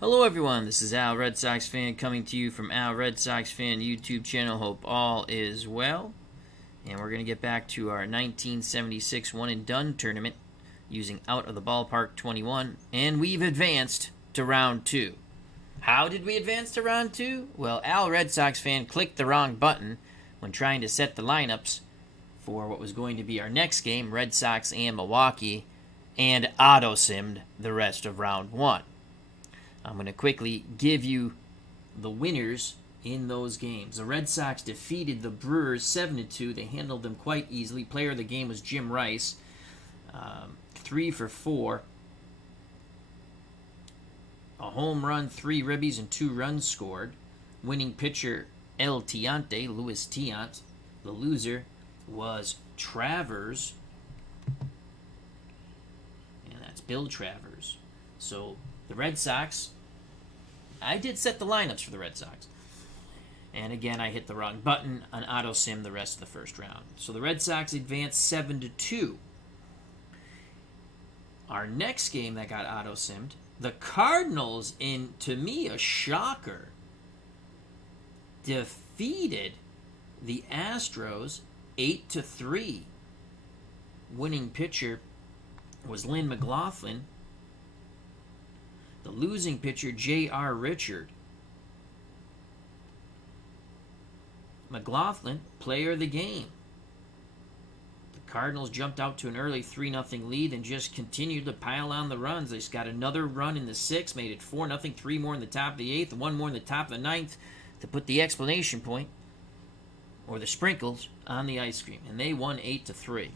Hello everyone, this is Al Red Sox Fan coming to you from Al Red Sox Fan YouTube channel. Hope all is well. And we're going to get back to our 1976 one and done tournament using Out of the Ballpark 21. And we've advanced to round 2. How did we advance to round 2? Well, Al Red Sox Fan clicked the wrong button when trying to set the lineups for what was going to be our next game, Red Sox and Milwaukee, and auto-simmed the rest of round 1. I'm going to quickly give you the winners in those games. The Red Sox defeated the Brewers 7-2. They handled them quite easily. Player of the game was Jim Rice, 3 for 4. A home run, 3 ribbies, and 2 runs scored. Winning pitcher El Tiante, Luis Tiant. The loser was Travers, and that's Bill Travers. So the Red Sox, I did set the lineups for the Red Sox. And again, I hit the wrong button on auto-sim the rest of the first round. So the Red Sox advanced 7-2. Our next game that got auto-simmed, the Cardinals, in, to me, a shocker, defeated the Astros 8-3. Winning pitcher was Lynn McLaughlin. The losing pitcher, J.R. Richard. McLaughlin, player of the game. The Cardinals jumped out to an early 3-0 lead and just continued to pile on the runs. They just got another run in the 6th, made it 4-0, 3 more in the top of the 8th, 1 more in the top of the 9th to put the exclamation point, or the sprinkles, on the ice cream. And they won 8-3.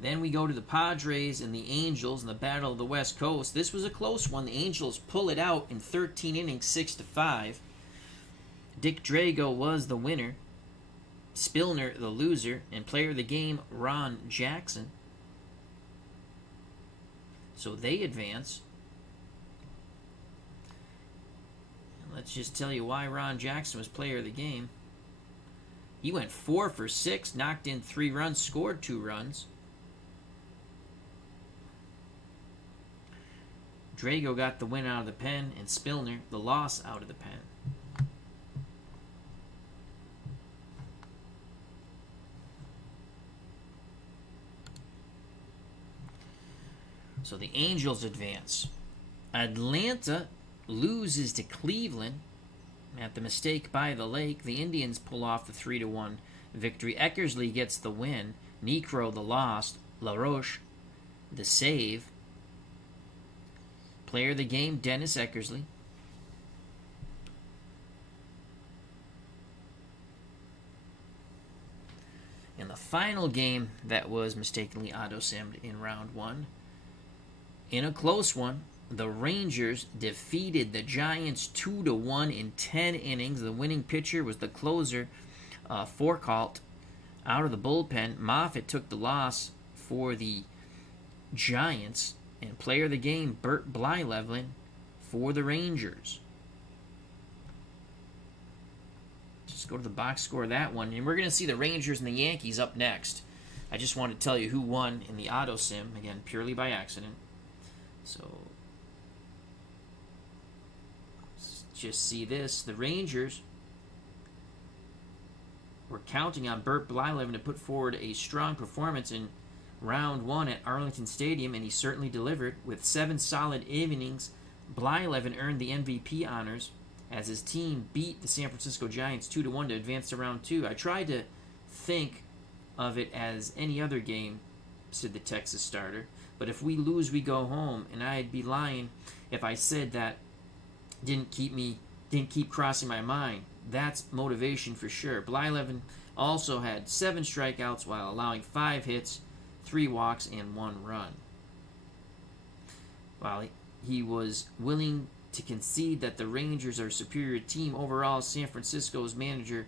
Then we go to the Padres and the Angels in the Battle of the West Coast. This was a close one. The Angels pull it out in 13 innings, 6-5. Dick Drago was the winner. Spillner, the loser. And player of the game, Ron Jackson. So they advance. And let's just tell you why Ron Jackson was player of the game. He went 4 for 6, knocked in 3 runs, scored 2 runs. Drago got the win out of the pen, and Spillner the loss out of the pen. So the Angels advance. Atlanta loses to Cleveland at the mistake by the lake. The Indians pull off the 3-1 victory. Eckersley gets the win. Necro the loss. LaRoche the save. Player of the game, Dennis Eckersley. And the final game that was mistakenly auto-simmed in round 1, in a close one, the Rangers defeated the Giants 2-1 in 10 innings. The winning pitcher was the closer, Forkalt, out of the bullpen. Moffitt took the loss for the Giants. And player of the game, Bert Blyleven, for the Rangers. Just go to the box score of that one. And we're going to see the Rangers and the Yankees up next. I just want to tell you who won in the auto sim, again, purely by accident. So, let's just see this. The Rangers were counting on Bert Blyleven to put forward a strong performance in round 1 at Arlington Stadium, and he certainly delivered. With 7 solid innings, Blyleven earned the MVP honors as his team beat the San Francisco Giants 2-1 to advance to round 2. I tried to think of it as any other game, said the Texas starter, but if we lose, we go home, and I'd be lying if I said that didn't keep crossing my mind. That's motivation for sure. Blyleven also had 7 strikeouts while allowing 5 hits, 3 walks, and 1 run. While he was willing to concede that the Rangers are a superior team overall, San Francisco's manager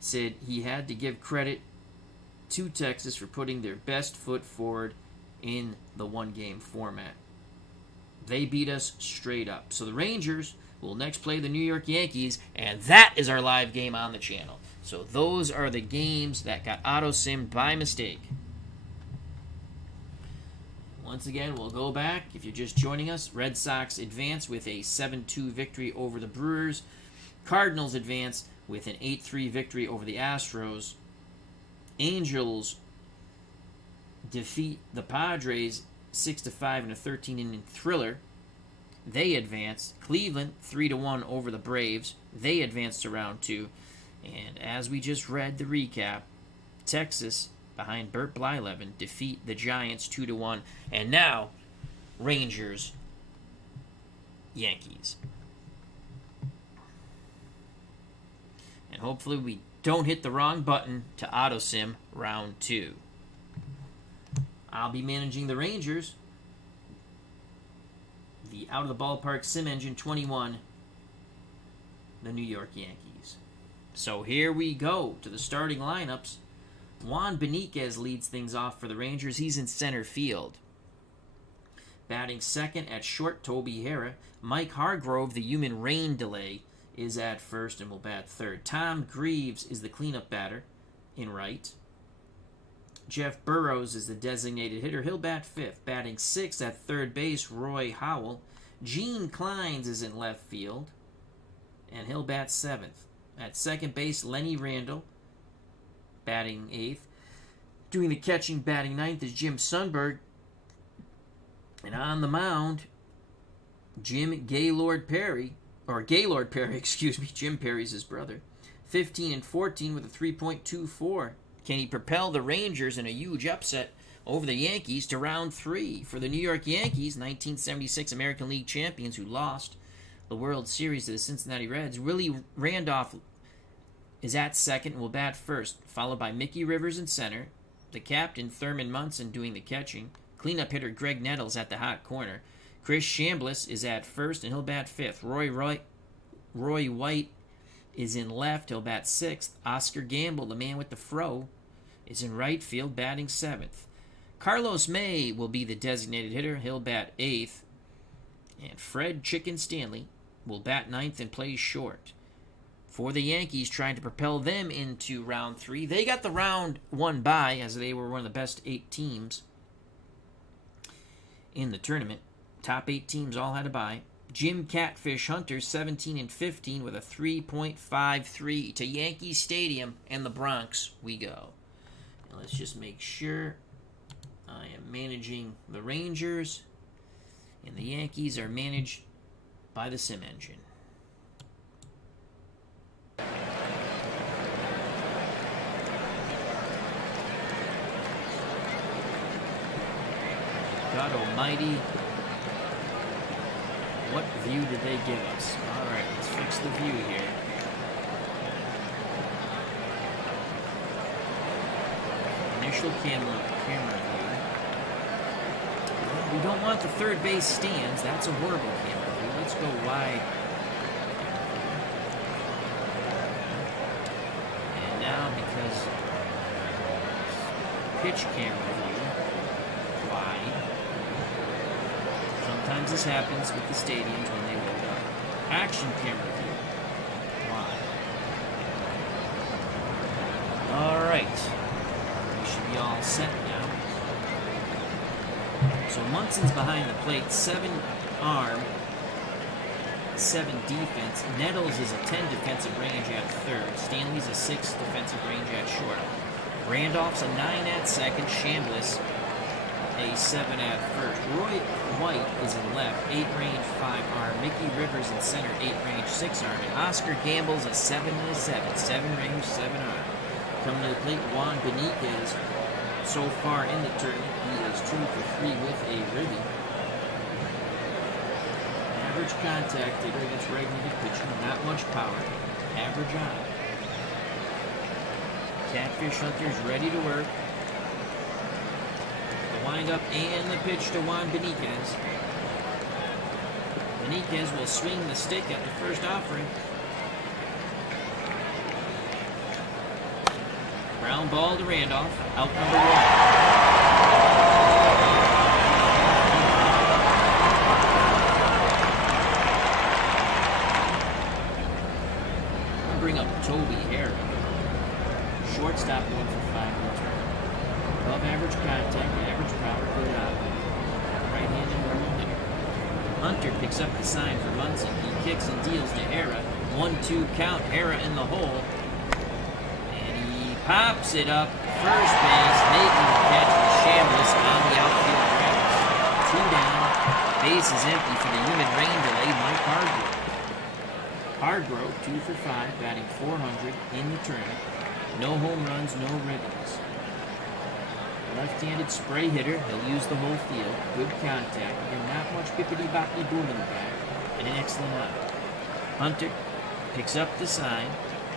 said he had to give credit to Texas for putting their best foot forward in the one-game format. They beat us straight up. So the Rangers will next play the New York Yankees, and that is our live game on the channel. So those are the games that got auto-simmed by mistake. Once again, we'll go back. If you're just joining us, Red Sox advance with a 7-2 victory over the Brewers. Cardinals advance with an 8-3 victory over the Astros. Angels defeat the Padres 6-5 in a 13-inning thriller. They advance. Cleveland 3-1 over the Braves. They advance to round 2. And as we just read the recap, Texas, behind Burt Blyleven, defeat the Giants 2-1. And now, Rangers, Yankees. And hopefully we don't hit the wrong button to autosim round 2. I'll be managing the Rangers. The Out of the Ballpark Sim Engine 21, the New York Yankees. So here we go to the starting lineups. Juan Benitez leads things off for the Rangers. He's in center field. Batting second at short, Toby Harrah. Mike Hargrove, the human rain delay, is at first and will bat third. Tom Greaves is the cleanup batter in right. Jeff Burrows is the designated hitter. He'll bat fifth. Batting sixth at third base, Roy Howell. Gene Clines is in left field, and he'll bat seventh. At second base, Lenny Randle, batting eighth. Doing the catching, batting ninth, is Jim Sundberg. And on the mound, Gaylord Perry, excuse me. Jim Perry's his brother. 15 and 14 with a 3.24. Can he propel the Rangers in a huge upset over the Yankees to round 3? For the New York Yankees, 1976 American League champions who lost the World Series to the Cincinnati Reds, Willie Randolph is at second and will bat first, followed by Mickey Rivers in center, the captain Thurman Munson doing the catching, cleanup hitter Greg Nettles at the hot corner. Chris Chambliss is at first and he'll bat fifth. Roy White is in left, he'll bat sixth. Oscar Gamble, the man with the fro, is in right field, batting seventh. Carlos May will be the designated hitter. He'll bat eighth. And Fred Chicken Stanley will bat ninth and play short. For the Yankees, trying to propel them into round 3. They got the round 1 bye, as they were one of the best 8 teams in the tournament. Top 8 teams all had a bye. Jim Catfish Hunter, 17 and 15 with a 3.53 to Yankee Stadium and the Bronx we go. Now let's just make sure I am managing the Rangers, and the Yankees are managed by the Sim Engine. God almighty, what view did they give us? Alright, let's fix the view here. Initial camera view. We don't want the third base stands. That's a horrible camera view. Let's go wide. And now, because pitch camera view, wide. Sometimes this happens with the stadiums when they load up. Action camera view, wide. Alright. We should be all set now. So Munson's behind the plate, 7 arm, 7 defense. Nettles is a 10 defensive range at third. Stanley's a 6 defensive range at short. Randolph's a 9 at second. Chambliss a 7 at first. Roy White is in left, 8 range, 5 arm. Mickey Rivers in center, 8 range, 6 arm. And Oscar Gamble's a 7 and a 7, 7 range, 7 arm. Coming to the plate, Juan Benitez. So far in the tournament, he is 2 for 3 with a ribby. Average contact hitter against right-handed pitching, not much power. Average on. Catfish Hunter's ready to work. The windup and the pitch to Juan Benitez. Benitez will swing the stick at the first offering. Ground ball to Randolph. Out number 1. I'll bring up Toby Harrah. Shortstop going for 5 return. Above average contact, average power, good out. Hunter picks up the sign for Munson. He kicks and deals to Hera. 1-2 count. Hera in the hole. And he pops it up first base, making the catch for Shambliss on the outfield grounds. 2 down. Base is empty for the human rain delay, Mike Hargrove. Hargrove, 2 for 5, batting .400 in the tournament. No home runs, no ribbons. Left-handed spray hitter, he'll use the whole field. Good contact. Again, not much bippity-boppity boom in the back. And an excellent eye. Hunter picks up the sign.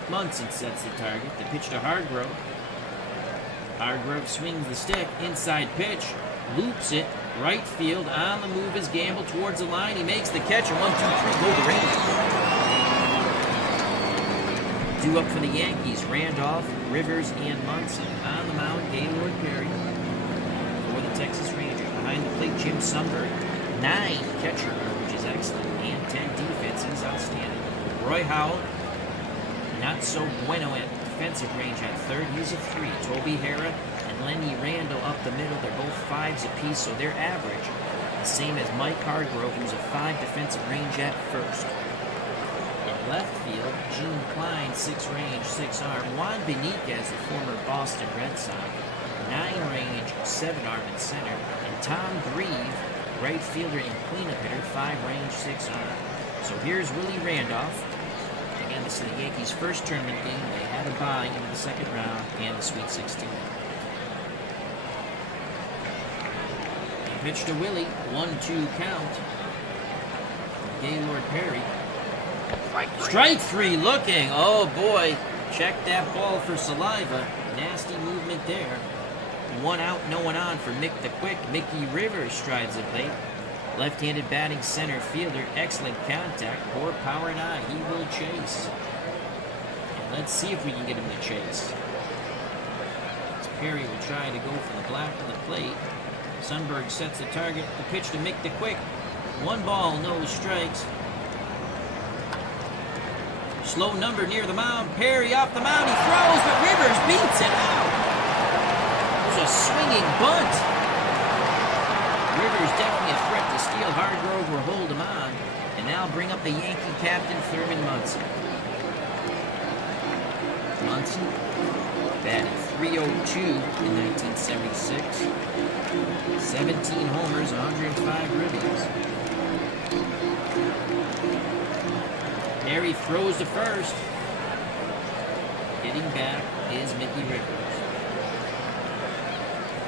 Munson sets the target. The pitch to Hargrove. Hargrove swings the stick. Inside pitch. Loops it. Right field. On the move is Gamble towards the line. He makes the catch. And 1-2-3 go the Rangers. Due up for the Yankees, Randolph, Rivers, and Munson. On the mound, Gaylord Perry for the Texas Rangers. Behind the plate, Jim Sundberg. 9 catcher, which is excellent, and 10 defense. He's outstanding. Roy Howell, not so bueno at defensive range at third. He's a 3. Toby Hera and Lenny Randall up the middle. They're both 5s apiece, so they're average. The same as Mike Hargrove, who's a 5 defensive range at first. Left field, Gene Klein, 6 range, 6 arm. Juan Benitez, the former Boston Red Sox, 9 range, 7 arm in center. And Tom Grieve, right fielder and cleanup hitter, 5 range, 6 arm. So here's Willie Randolph. Again, this is the Yankees' first tournament game. They had a bye into the second round and the Sweet 16. Pitch to Willie, 1-2 count. Gaylord Perry. Strike 3 looking. Oh boy. Check that ball for saliva. Nasty movement there. 1 out, no one on for Mick the Quick. Mickey Rivers strides the plate. Left-handed batting center fielder. Excellent contact. Poor power and eye. He will chase. And let's see if we can get him to chase. As Perry will try to go for the black of the plate. Sundberg sets the target. The pitch to Mick the Quick. 1 ball, no strikes. Slow number near the mound. Perry off the mound. He throws, but Rivers beats it out. It was a swinging bunt. Rivers definitely a threat to steal Hargrove or hold him on. And now bring up the Yankee captain, Thurman Munson. Munson batted .302 in 1976. 17 homers, 105 ribbies. Perry throws to first. Hitting back is Mickey Rivers.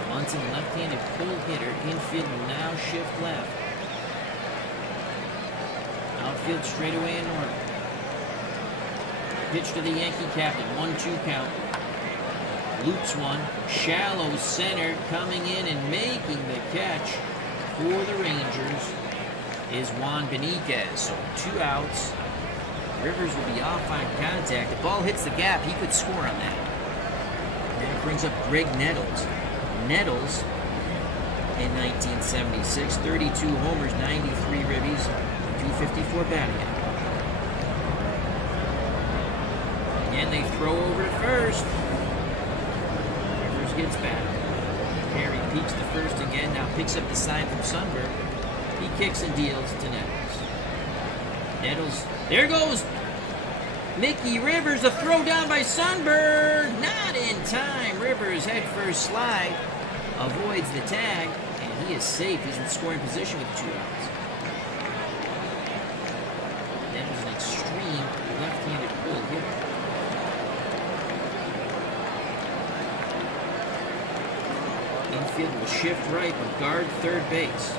Munson, left-handed pull hitter. Infield will now shift left. Outfield straightaway in order. Pitch to the Yankee captain. 1-2 count. Loops one. Shallow center coming in and making the catch for the Rangers is Juan Benitez. So 2 outs. Rivers will be off on contact. The ball hits the gap. He could score on that. And that brings up Greg Nettles. Nettles in 1976, 32 homers, 93 ribbies, 254 batting average. Again, they throw over to first. Rivers gets back. Perry peeks to first again. Now picks up the sign from Sundberg. He kicks and deals to Nettles. Nettles, there goes Mickey Rivers, a throw down by Sundberg, not in time. Rivers head first slide, avoids the tag, and he is safe. He's in scoring position with 2 outs. Nettles an extreme left-handed pull hitter. Infield will shift right, but guard third base.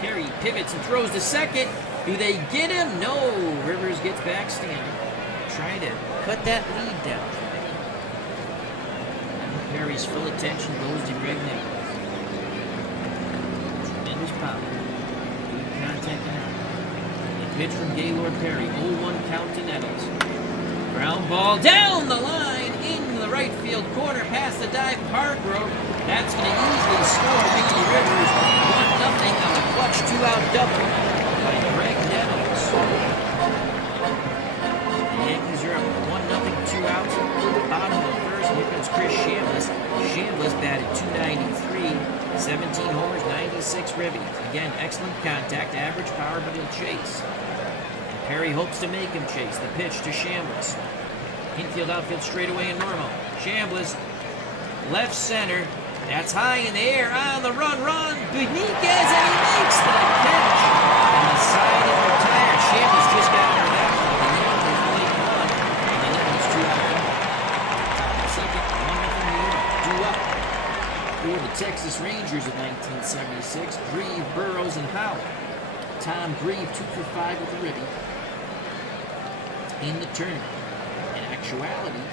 Perry pivots and throws to second. Do they get him? No. Rivers gets back standing. Trying to cut that lead down. Perry's full attention goes to Greg Nettles. Tremendous power. Good contact and the pitch from Gaylord Perry. 0-1 count to Nettles. Ground ball down the line in the right field corner past the dive of Hargrove. That's going to easily score Mickey Rivers 1-0 on the clutch 2-out double by Greg Nettles. The Yankees are up 1-0, 2 outs. Bottom of the first, here comes Chris Shambliss. Shambliss batted .293, 17 homers, 96 ribbies. Again, excellent contact, average power, but he'll chase. And Perry hopes to make him chase. The pitch to Chambliss. Infield, outfield, straightaway and normal. Chambliss, left center. That's high in the air. On the run. Benitez, and he makes the catch. And the side is retired. Chambliss just got out of that one. The Yankees lead one. And the Yankees 2 out. Top of the second, 1-0 New York. 2 up. For the Texas Rangers of 1976, Grieve, Burroughs, and Howell. Tom Grieve, 2 for 5 with a ribby in the tournament. In actuality,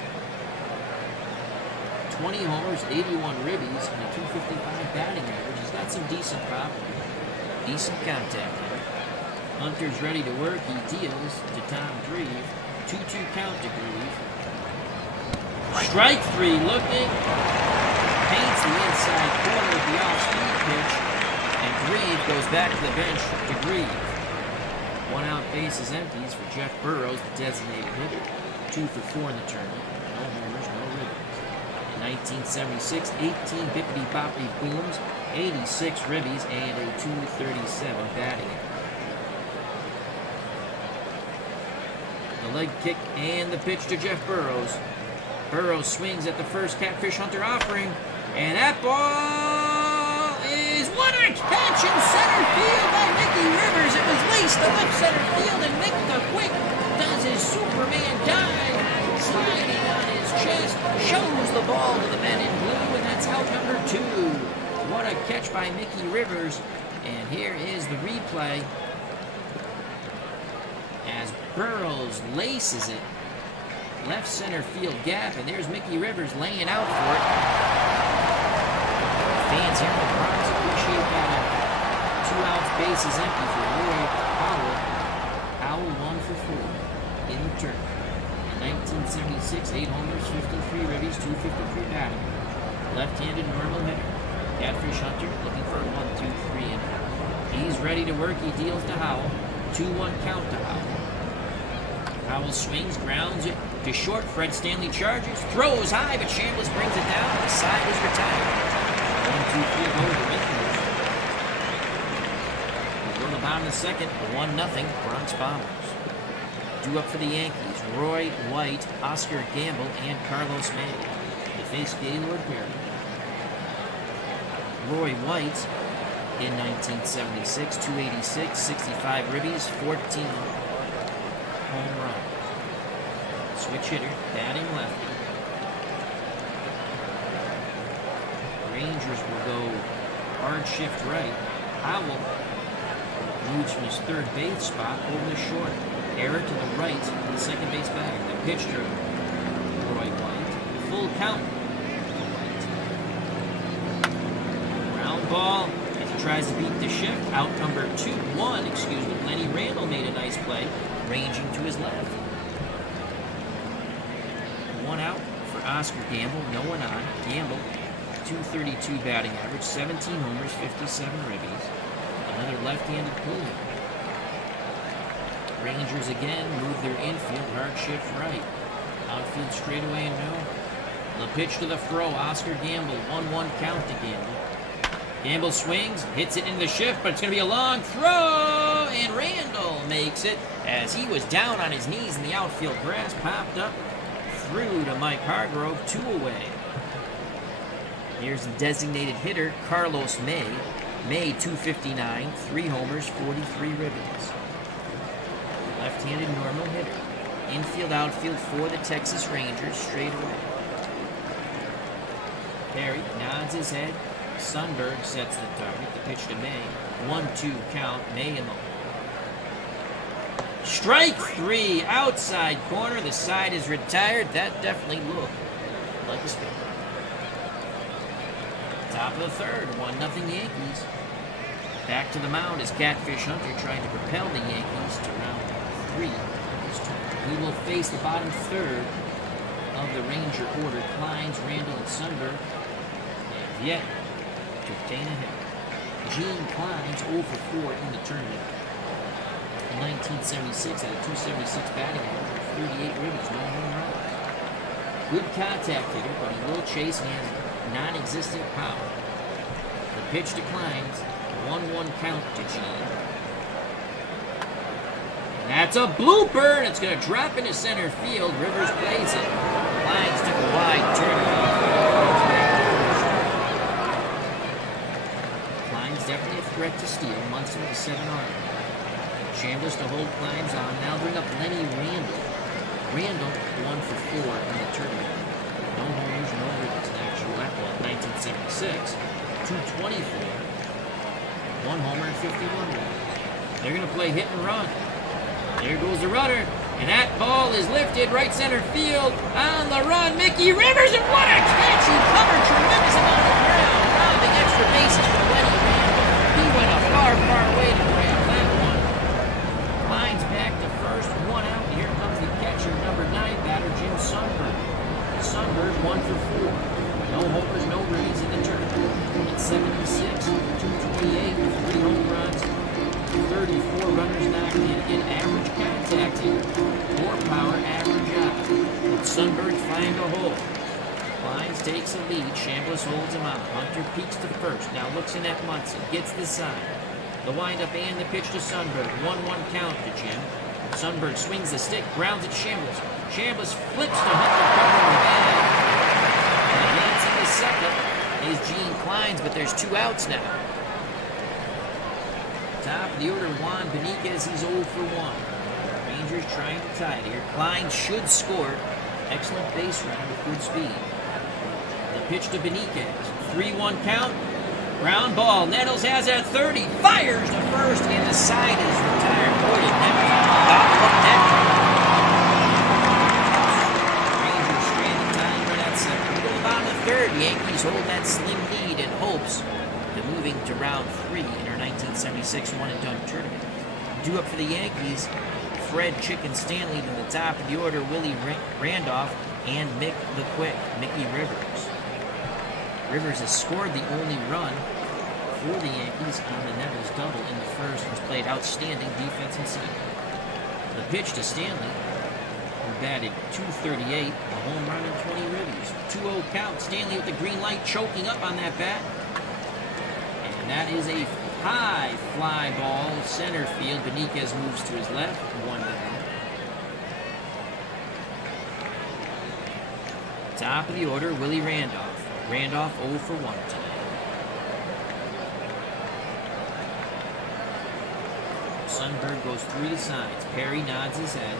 20 homers, 81 ribbies, and a 255 batting average. He's got some decent pop, decent contact there. Hunter's ready to work. He deals to Tom Grieve. 2-2 count to Grieve. Strike 3 looking. Paints the inside corner with the off-speed pitch. And Grieve goes back to the bench to Grieve. 1 out, base is empties for Jeff Burroughs, the designated hitter. 2 for 4 in the tournament. No homers, no ribbies. In 1976, 18 bippity-boppity booms, 86 ribbies, and a 237 batting average. The leg kick and the pitch to Jeff Burroughs. Burroughs swings at the first Catfish Hunter offering, and that ball is what a catch in center field by Mickey Rivers. It was laced to left center field, and Mick the Quick does his Superman dive, sliding on his chest, shows the ball to the men in blue, and that's out number 2. What a catch by Mickey Rivers. And here is the replay as Burroughs laces it left center field gap, and there's Mickey Rivers laying out for it. Fans here in the Bronx appreciate that. 2 outs, bases empty for Roy Howell. Howell 1 for 4 in the tournament. In 1976, 8 homers, 53 ribbies, 253 batting. Left-handed normal hitter. Catfish Hunter looking for a 1-2-3 inning. He's ready to work. He deals to Howell. 2-1 count to Howell. Howell swings, grounds it to short. Fred Stanley charges, throws high, but Chambliss brings it down. The side is retired. 1-2-3 go to the Rangers. We'll go to the bottom of the second. 1-0 Bronx Bombers. Due up for the Yankees: Roy White, Oscar Gamble, and Carlos May. They face Gaylord Perry. Roy White in 1976, 286, 65 ribbies, 14 home runs. Switch hitter, batting lefty. Rangers will go hard shift right. Howell moves from his third base spot over the short. Error to the right, the second base bag. The pitch to Roy White. Full count. Ground ball as he tries to beat the shift. Out number 1, excuse me. Lenny Randall made a nice play, ranging to his left. 1 out for Oscar Gamble, no one on. Gamble, 232 batting average, 17 homers, 57 ribbies. Another left-handed pull. Rangers again move their infield, hard shift right. Outfield straightaway and no. The pitch to the throw, Oscar Gamble, 1-1 count to Gamble. Gamble swings, hits it into the shift, but it's going to be a long throw, and Randall makes it as he was down on his knees in the outfield grass, popped up through to Mike Hargrove, 2 away. Here's the designated hitter, Carlos May. May, 259, 3 homers, 43 ribbies. Left-handed normal hitter. Infield, outfield for the Texas Rangers, straight away. Perry nods his head. Sundberg sets the target. The pitch to May. 1-2 count. May in the hole. Strike 3, outside corner. The side is retired. That definitely looked like a spin. Top of the third, 1-0 Yankees. Back to the mound is Catfish Hunter trying to propel the Yankees to round 3. We will face the bottom third of the Ranger order. Kleins, Randall, and Sundberg have yet to obtain a hit. Gene Kleins 0 for 4 in the tournament. In 1976, at a 276 batting average, 38 ribbies, no home runs. Good contact hitter, but he will chase and has non-existent power. The Pitch declines. 1-1 count to Gene. And that's a blooper, and it's going to drop into center field. Rivers plays it. Kleins took a wide turnaround. Kleins definitely a threat to steal. Munson with a 7 RBI. Chambliss to hold Kleins on. Now bring up Lenny Randall. Randall 1 for 4 in the tournament. No homers, no runs. Actual Apple in 1976. 224. 1 homer and 51 runs. They're going to play hit and run. There goes the runner. And that ball is lifted right center field. On the run, Mickey Rivers, and what a catch! He covered tremendous amount of ground. Rounding extra bases for Lenny Randall. He went a far, far way to grab that one. Lines back to first, 1 out. Here comes the catcher, number 9 batter, Jim Sundberg. Sundberg 1 for 4. No homers, no runs in the tournament. It's 76, 228, 3 home runs, 34 runners knocked in average contact here. 4 power, average out. Sundberg find a hole. Kleins takes a lead. Chambliss holds him out. Hunter peeks to first. Now looks in at Munson. Gets the sign. The windup and the pitch to Sundberg. 1-1 count to Jim. Sundberg swings the stick. Grounds at Chambliss. Chambliss flips to Hunter covering the bag. And advancing to second is Gene Kleins, but there's 2 outs now. Top of the order, Juan Beniquez. He's 0 for 1. Rangers trying to tie it here. Kleins should score. Excellent base running with good speed. The pitch to Beniquez. 3-1 count. Ground ball. Nettles has at 30. Fires to first, and the side is retired. Boy, did Nettles bottle up that. Rangers stranded time right at second. We go down to third. Yankees hold that slim lead in hopes of moving to round 3 in our 1976 one-and-done tournament. Due up for the Yankees, Fred Chicken Stanley to the top of the order, Willie Randolph, and Mick the Quick, Mickey Rivers. Rivers has scored the only run for the Yankees on the Nettles double in the first and has played outstanding defense in second. The pitch to Stanley, who batted .238, a home run and 20 ribbies. 2-0 count. Stanley with the green light choking up on that bat. And that is a high fly ball, center field. Beniquez moves to his left, 1 down. Top of the order, Willie Randolph. Randolph 0 for 1 today. Sundberg goes 3 to sides. Perry nods his head.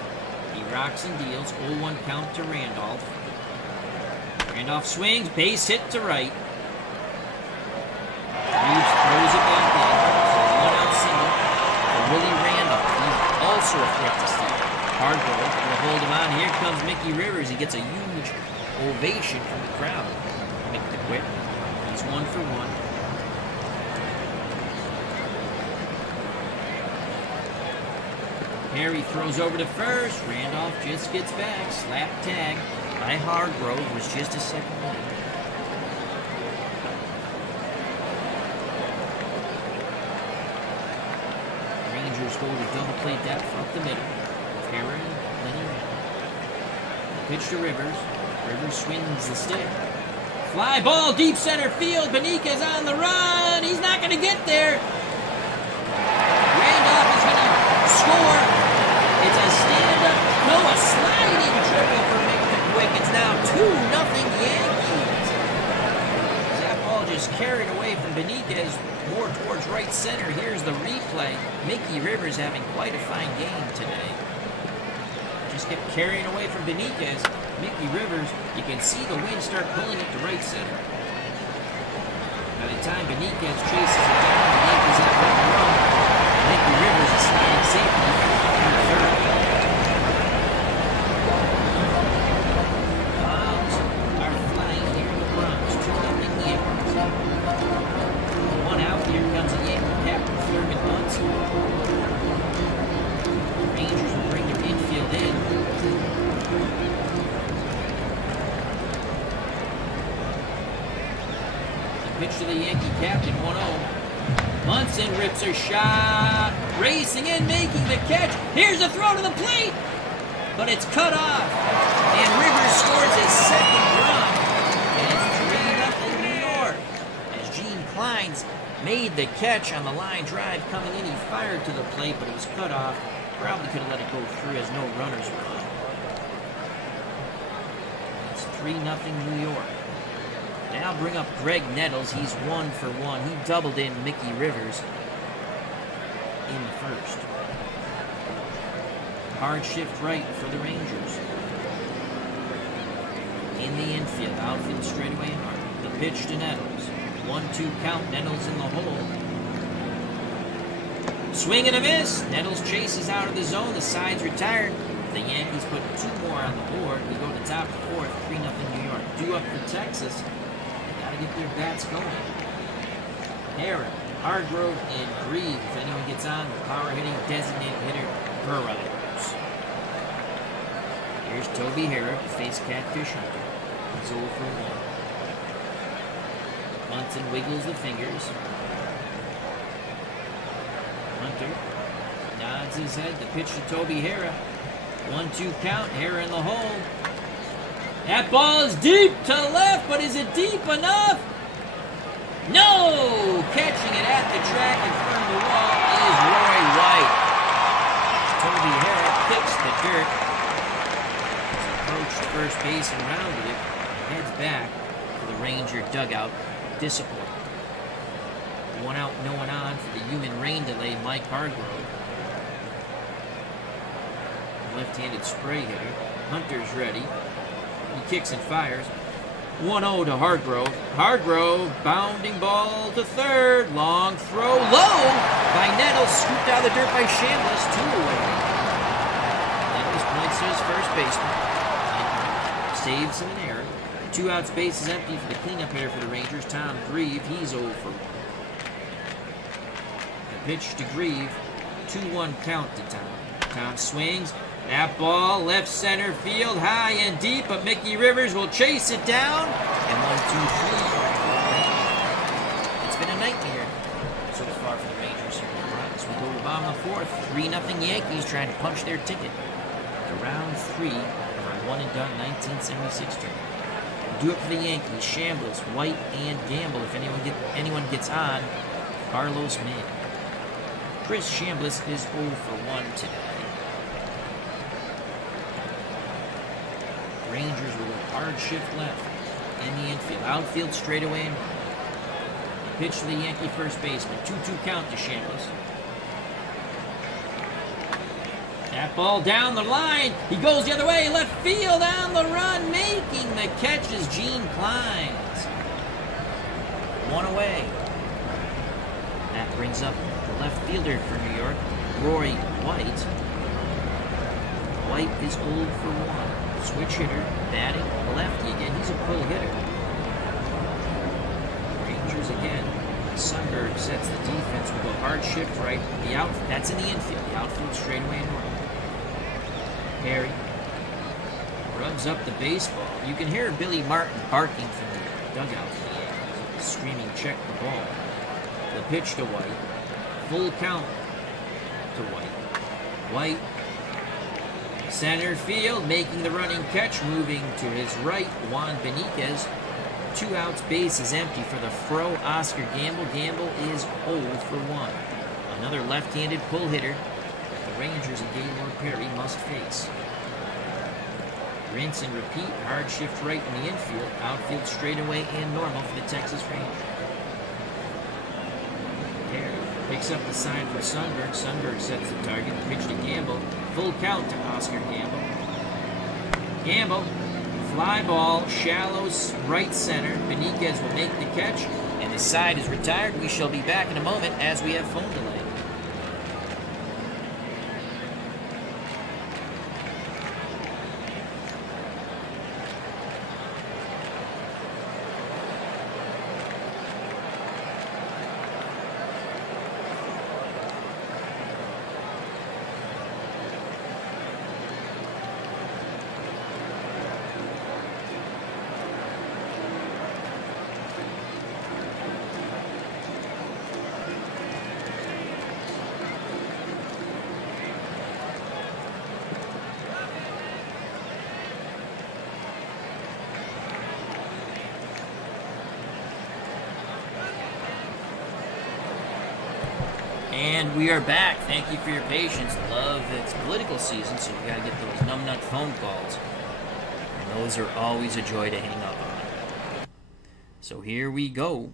He rocks and deals. 0-1 count to Randolph. Randolph swings, base hit to right. Reeves throws it back in. So 1-out single for Willie Randolph. He's also a threat to steal. Hargrove will hold him on. Here comes Mickey Rivers. He gets a huge ovation from the crowd. Mick the Quick. He's 1 for 1. Perry throws over to first. Randolph just gets back. Slap tag by Hargrove was just a second late. Rangers go to double play depth up the middle. Perry, Lenny Randolph. Pitch to Rivers. Rivers swings the stick. Fly ball deep center field. Beniquez on the run. He's not going to get there. Randolph is going to score. It's a stand-up, no, a sliding triple for Mick the Quick. It's now 2-0 Yankees. That ball just carried away from Beniquez more towards right center. Here's the replay. Mickey Rivers having quite a fine game today. Just kept carrying away from Beniquez. Mickey Rivers, you can see the wind start pulling it to right center. By the time Beniquez chases it down, the Yankees have 1 run. Mickey Rivers is sliding safely in the third. Bombs are flying here in the Bronx. 2-0 Yankees. 1 out. Here comes the Yankee captain, Thurman Munson. Rangers will bring their infield in. Pitch to the Yankee captain, 1-0. Munson rips a shot, racing in, making the catch. Here's a throw to the plate, but it's cut off. And Rivers scores his second run. And it's 3-0 New York. As Gene Kleins made the catch on the line drive coming in. He fired to the plate, but it was cut off. Probably could have let it go through as no runners were on. It's 3-0 New York. Now bring up Greg Nettles. He's 1 for 1. He doubled in Mickey Rivers in the first. Hard shift right for the Rangers. In the infield, outfield straightaway and hard. The pitch to Nettles. 1-2 count. Nettles in the hole. Swing and a miss. Nettles chases out of the zone. The side's retired. The Yankees put 2 more on the board. We go to top of the fourth. 3-0 New York. Due up for Texas. They gotta get their bats going. Aaron, Hargrove, and Grieve. If anyone gets on, the power hitting designated hitter Burroughs. Here's Toby Harrop to face Catfish Hunter. He's 0 for 1. Munson wiggles the fingers. Hunter nods his head. The pitch to Toby Harrop. 1-2 count. Harrop in the hole. That ball is deep to left, but is it deep enough? No! Catching it at the track in front of the wall is Roy White. Toby Harrop kicks the dirt. He's approached first base and rounded it. Heads back to the Ranger dugout. Disappointed. 1 out, no one on for the human rain delay, Mike Hargrove. Left-handed spray hitter. Hunter's ready. He kicks and fires. 1-0 to Hargrove. Hargrove, bounding ball to third. Long throw, low by Nettles. Scooped out of the dirt by Chambliss. 2 away. Nettles points to his first baseman. Saves him an error. 2 outs, base is empty for the cleanup hitter for the Rangers, Tom Grieve. He's 0 for 1. The pitch to Grieve. 2-1 count to Tom. Tom swings. That ball, left center field, high and deep, but Mickey Rivers will chase it down. And 1-2-3. It's been a nightmare so far for the Rangers here in the Bronx. We go to the bottom of the fourth. 3-0 Yankees trying to punch their ticket to round 3 of our one-and-done 1976 tournament. Do it for the Yankees. Chambliss, White, and Gamble. If anyone gets on, Carlos Mann. Chris Chambliss is 0 for 1 today. Rangers with a hard shift left in the infield. Outfield straightaway and pitch to the Yankee first baseman. 2-2 count to Chambliss. That ball down the line. He goes the other way. Left field on the run. Making the catch is Gene Clines. 1 away. That brings up the left fielder for New York, Roy White. White is 0 for 1. Switch hitter, batting lefty again. He's a pull hitter. Rangers again. Sundberg sets the defense with a hard shift right. That's in the infield. The outfield straightaway and north. Perry rubs up the baseball. You can hear Billy Martin barking from the dugout for the Yankees, screaming, "Check the ball." The pitch to White. Full count to White. White. Center field, making the running catch, moving to his right, Juan Benitez. 2 outs, base is empty for the Fro, Oscar Gamble. Gamble is 0 for 1. Another left-handed pull hitter that the Rangers and Gaylord Perry must face. Rinse and repeat, hard shift right in the infield, outfield straightaway and normal for the Texas Rangers. Perry picks up the sign for Sundberg. Sundberg sets the target. Pitch to Gamble. Full count to Oscar Gamble. Gamble. Fly ball. Shallow right center. Benitez will make the catch. And his side is retired. We shall be back in a moment as we have phone delay. And we are back. Thank you for your patience. Love, it's political season, so we gotta get those numbnut phone calls. And those are always a joy to hang up on. So here we go.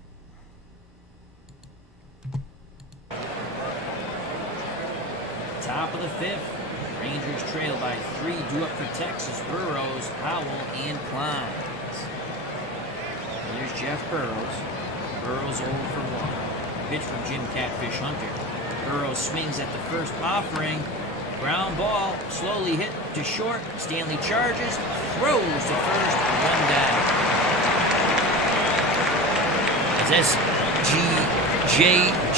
Top of the fifth. Rangers trail by 3, due up for Texas. Burrows, Howell, and Clines. Here's Jeff Burrows. Burrows 0 for 1. Pitch from Jim Catfish Hunter. Burrows swings at the first offering. Ground ball, slowly hit to short. Stanley charges, throws to first, 1 down. As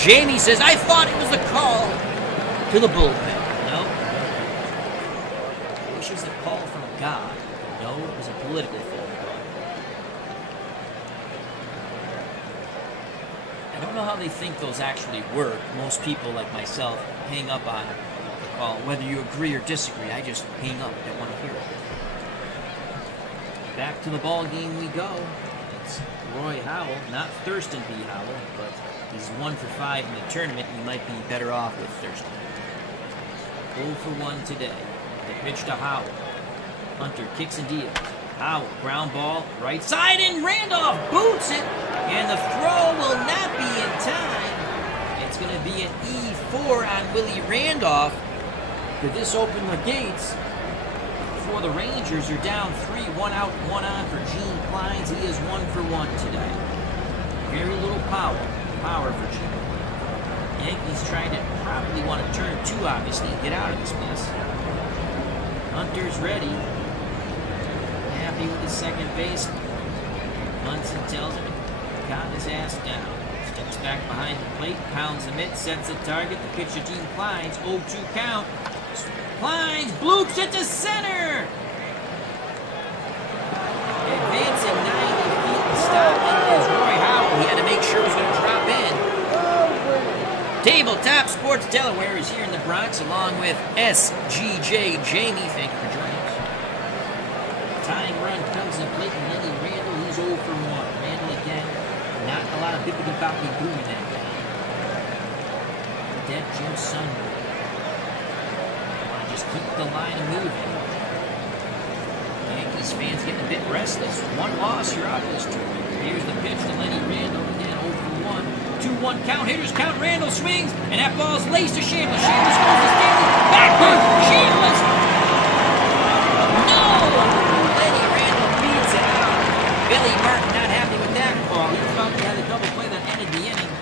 Jamie says, I thought it was the call to the bullpen. Is a call from God. No, it was a political phone call. I don't know how they think those actually work. Most people, like myself, hang up on the call. Whether you agree or disagree, I just hang up. I don't want to hear it. Back to the ball game we go. It's Roy Howell, not Thurston B. Howell, but he's 1 for 5 in the tournament. You might be better off with Thurston. 0 for 1 today. The pitch to Howell. Hunter kicks and deals. Howell, ground ball, right side, and Randolph boots it, and the throw will not be in time. It's going to be an E4 on Willie Randolph. Could this open the gates for the Rangers? Are down 3, 1 out, 1 on for Gene Clines. He is 1 for 1 today. Very little power for Gene. Yankees trying to probably want to turn 2, obviously, and get out of this mess. Hunter's ready. Happy with his second base. Munson tells him to calm his ass down. Steps back behind the plate, pounds the mitt, sets a target. The pitch to Gene Clines, 0-2 count. Clines bloops it to center. Advancing 90 feet and stopping is Roy Howell. He had to make sure he was going to drop in. Tabletop Sports Delaware is here in the Bronx, along with SGJ Jamie. Thank you for joining us. Tying run comes in plate from Lenny Randall. He's 0 for 1. Randall again, not a lot of bippity-boppity boom in that game. Dead Jim Sunberg. Want to just keep the line moving. Yankees fans getting a bit restless. 1 loss, you're out of this tournament. Here's the pitch to Lenny Randall. Again, 0 for 1. 2-1 count. Hitters count. Randall swings, and that ball's laced to Chambliss. Chambliss goes to Stanley. Backward. Chambliss. No! Lenny Randall beats it out. Billy Martin not happy with that call. He thought he had a double play that ended the inning.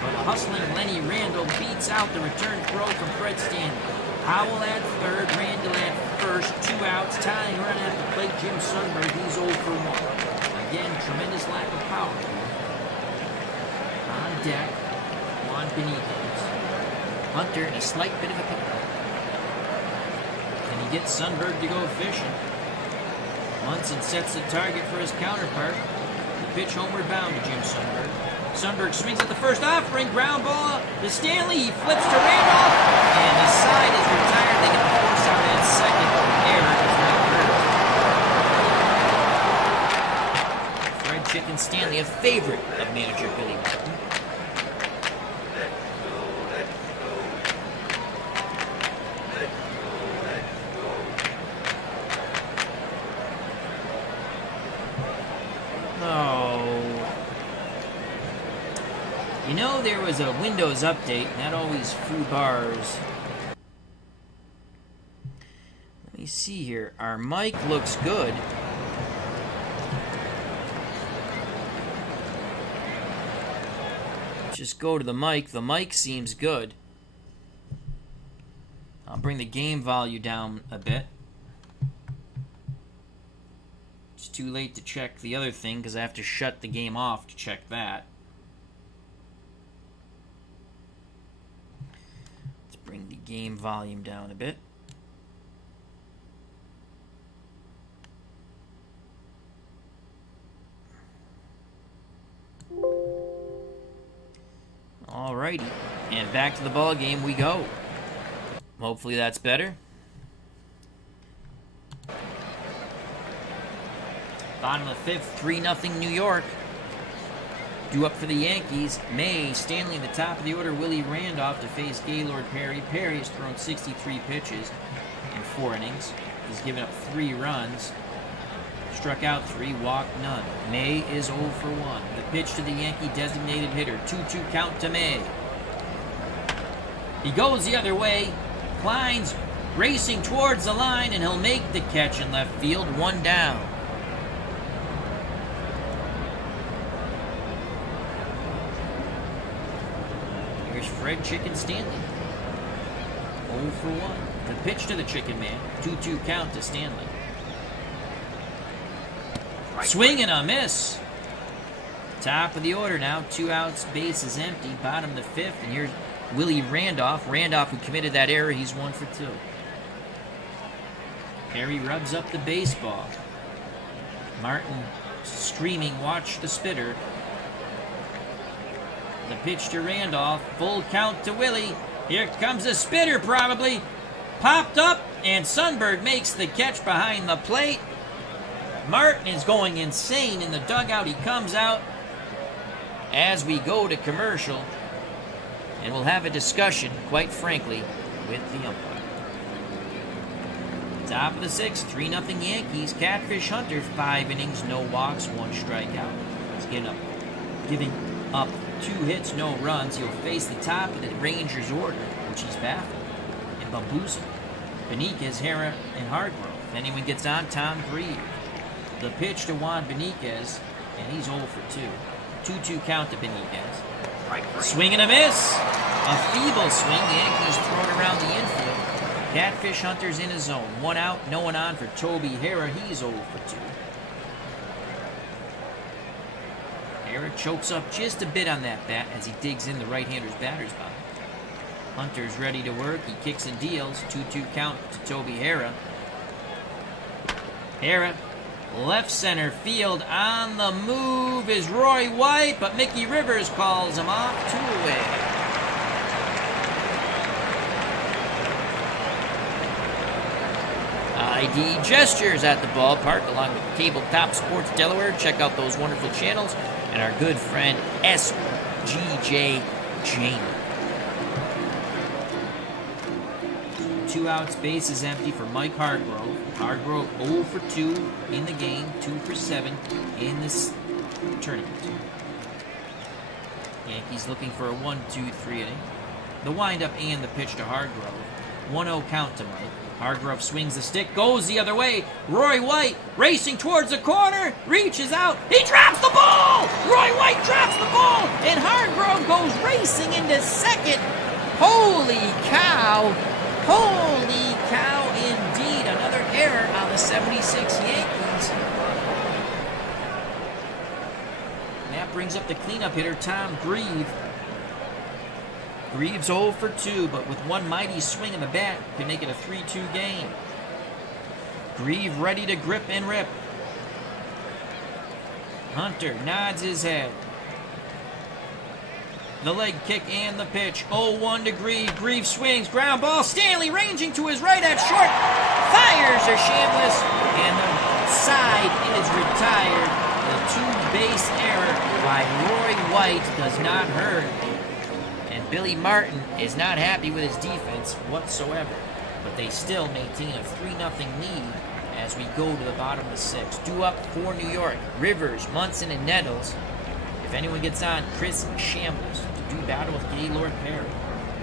But a hustling Lenny Randall beats out the return throw from Fred Stanley. Howell at third. Randall at first. 2 outs. Tying run at the plate. Jim Sunberg. He's 0 for 1. Again, tremendous lack of power. On deck, Juan Benitez. Hunter in a slight bit of a pickle. Can he get Sunberg to go fishing? Munson sets the target for his counterpart. The pitch homeward bound to Jim Sunberg. Sunberg swings at the first offering. Ground ball to Stanley. He flips to Randolph. And the side is retired. They get the force out at second. Error is not heard. Fred Chicken Stanley, a favorite of manager Billy Martin. You know, there was a Windows update, and that always flew bars. Let me see here. Our mic looks good. Just go to the mic. The mic seems good. I'll bring the game volume down a bit. It's too late to check the other thing because I have to shut the game off to check that. Bring the game volume down a bit. Alrighty, and back to the ball game we go. Hopefully that's better. Bottom of the fifth, 3-0 New York. Due up for the Yankees, May. Stanley in the top of the order. Willie Randolph to face Gaylord Perry. Perry has thrown 63 pitches in 4 innings. He's given up 3 runs. Struck out 3, walked none. May is 0 for 1. The pitch to the Yankee designated hitter. 2-2 count to May. He goes the other way. Klein's racing towards the line, and he'll make the catch in left field. 1 down. Here's Fred Chicken Stanley. 0 for 1. The pitch to the Chicken Man. 2-2 count to Stanley. Swing and a miss. Top of the order now. 2 outs, base is empty. Bottom of the 5th, and here's Willie Randolph. Randolph, who committed that error, he's 1 for 2. Perry rubs up the baseball. Martin screaming, watch the spitter. The pitch to Randolph. Full count to Willie. Here comes the spitter, probably. Popped up, and Sundberg makes the catch behind the plate. Martin is going insane in the dugout. He comes out as we go to commercial, and we'll have a discussion, quite frankly, with the umpire. Top of the 6th, 3-0 Yankees. Catfish Hunter, 5 innings, no walks, 1 strikeout. He's giving up 2 hits, no runs. He'll face the top of the Rangers order, which he's baffled, and Bambuza, Beniquez, Hera, and Hargrove. If anyone gets on, Tom Grieve. The pitch to Juan Beniquez, and he's 0 for 2. 2-2 count to Beniquez. Swing and a miss. A feeble swing. The Yankees throw it around the infield. Catfish Hunter's in his zone. 1 out, no one on for Toby Hera. He's 0 for 2. Hera chokes up just a bit on that bat as he digs in the right-hander's batter's box. Hunter's ready to work. He kicks and deals. 2-2 count to Toby Hera. Hera, left center field. On the move is Roy White, but Mickey Rivers calls him off. 2 away. ID Gestures at the ballpark, along with Tabletop Sports Delaware. Check out those wonderful channels. And our good friend SGJ Jamie. 2 outs, base is empty for Mike Hargrove. Hargrove 0 for 2 in the game, 2 for 7 in this tournament. Yankees looking for a 1-2-3 inning. The windup and the pitch to Hargrove. 1-0 count to Mike. Hargrove swings the stick, goes the other way. Roy White racing towards the corner, reaches out. He drops the ball! Roy White drops the ball, and Hargrove goes racing into second. Holy cow! Holy cow indeed. Another error on the 76 Yankees. And that brings up the cleanup hitter, Tom Grieve. Grieve's 0 for 2, but with one mighty swing of the bat, can make it a 3-2 game. Grieve ready to grip and rip. Hunter nods his head. The leg kick and the pitch. 0-1 to Grieve. Grieve swings. Ground ball. Stanley ranging to his right at short. Fires are shambless. And the side is retired. The 2-base error by Roy White does not hurt. And Billy Martin is not happy with his defense whatsoever. But they still maintain a 3-0 lead as we go to the bottom of the 6th. Due up for New York. Rivers, Munson, and Nettles. If anyone gets on, Chris Shambles to do battle with Gaylord Perry.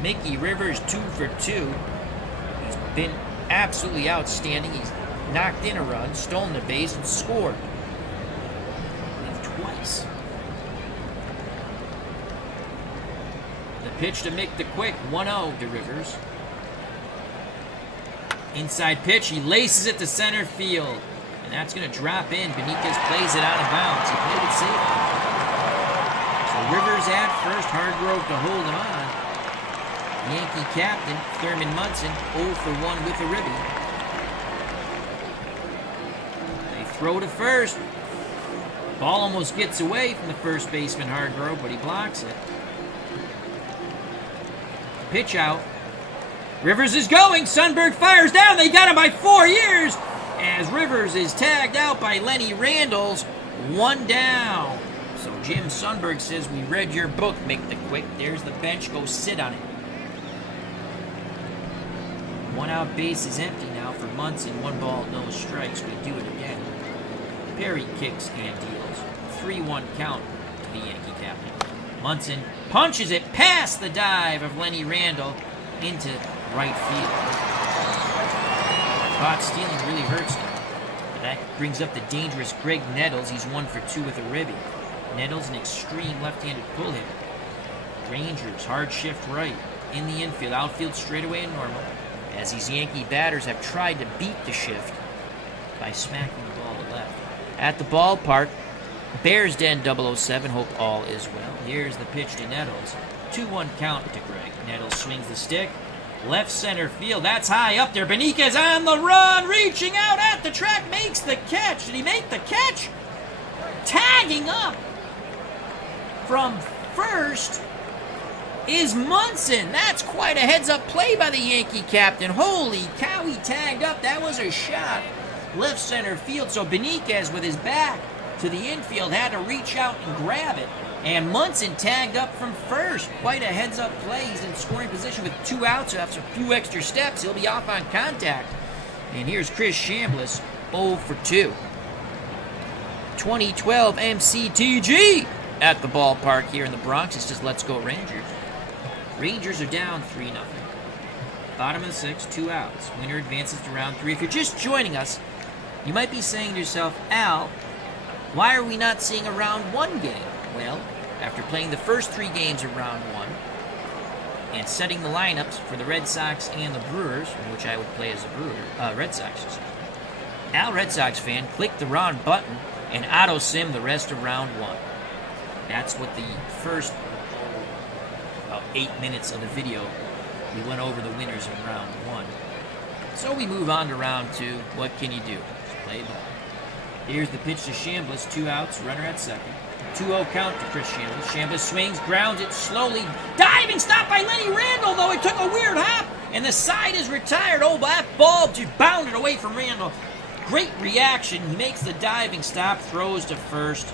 Mickey Rivers 2 for 2. He's been absolutely outstanding. He's knocked in a run, stolen the base, and scored. Twice. The pitch to Mick the Quick, 1-0 to Rivers. Inside pitch, he laces it to center field. And that's going to drop in. Beniquez plays it out of bounds. He played it safely. Rivers at first, Hargrove to hold him on. Yankee captain, Thurman Munson, 0 for 1 with a ribby. They throw to first. Ball almost gets away from the first baseman, Hargrove, but he blocks it. Pitch out. Rivers is going. Sundberg fires down. They got him by 4 years as Rivers is tagged out by Lenny Randles. 1 down. So Jim Sundberg says, we read your book, make the quick. There's the bench, go sit on it. 1 out, base is empty now for Munson. 1 ball, no strikes. We do it again. Perry kicks and deals. 3-1 count to the Yankee captain. Munson punches it past the dive of Lenny Randle into right field. Caught stealing really hurts him. That brings up the dangerous Greg Nettles. He's 1 for 2 with a ribby. Nettles, an extreme left-handed pull hitter. Rangers, hard shift right. In the infield, outfield straightaway and normal. As these Yankee batters have tried to beat the shift by smacking the ball to left. At the ballpark, Bears Den 007, hope all is well. Here's the pitch to Nettles. 2-1 count to Greg. Nettles swings the stick. Left center field, that's high up there. Beniquez on the run, reaching out at the track, makes the catch. Did he make the catch? Tagging up from first is Munson. That's quite a heads-up play by the Yankee captain. Holy cow, he tagged up. That was a shot. Left center field, so Beniquez with his back to the infield had to reach out and grab it. And Munson tagged up from first. Quite a heads-up play. He's in scoring position with 2 outs. So after a few extra steps, he'll be off on contact. And here's Chris Chambliss, 0 for 2. 2012 MCTG at the ballpark here in the Bronx. It says, let's go Rangers. Rangers are down 3-0. Bottom of the 6th, 2 outs. Winner advances to round 3. If you're just joining us, you might be saying to yourself, Al, why are we not seeing a round 1 game? Well, after playing the first 3 games of round 1 and setting the lineups for the Red Sox and the Brewers, in which I would play as a Red Sox, Al, Red Sox fan, click the wrong button and auto-sim the rest of round 1. That's what the first about 8 minutes of the video, we went over the winners in round 1. So we move on to round 2. What can you do? Just play ball. Here's the pitch to Chambliss, 2 outs, runner at second. 2-0 count to Chris Chambliss. Chambliss swings, grounds it slowly. Diving stop by Lenny Randle, though. It took a weird hop, and the side is retired. Oh, that ball just bounded away from Randle. Great reaction. He makes the diving stop, throws to first.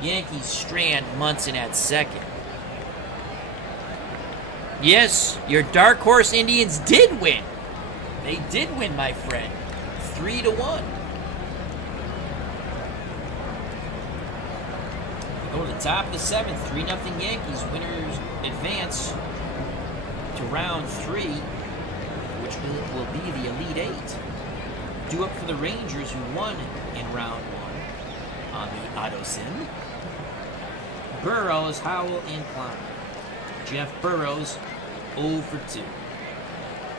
Yankees strand Munson at second. Yes, your dark horse Indians did win. They did win, my friend. 3-1. Go to the top of the 7th, 3-0 Yankees. Winners advance to round 3, which will be the Elite 8. Due up for the Rangers, who won in round 1 on the auto-sim. Burrows, Howell, and Klein. Jeff Burrows, 0 for 2.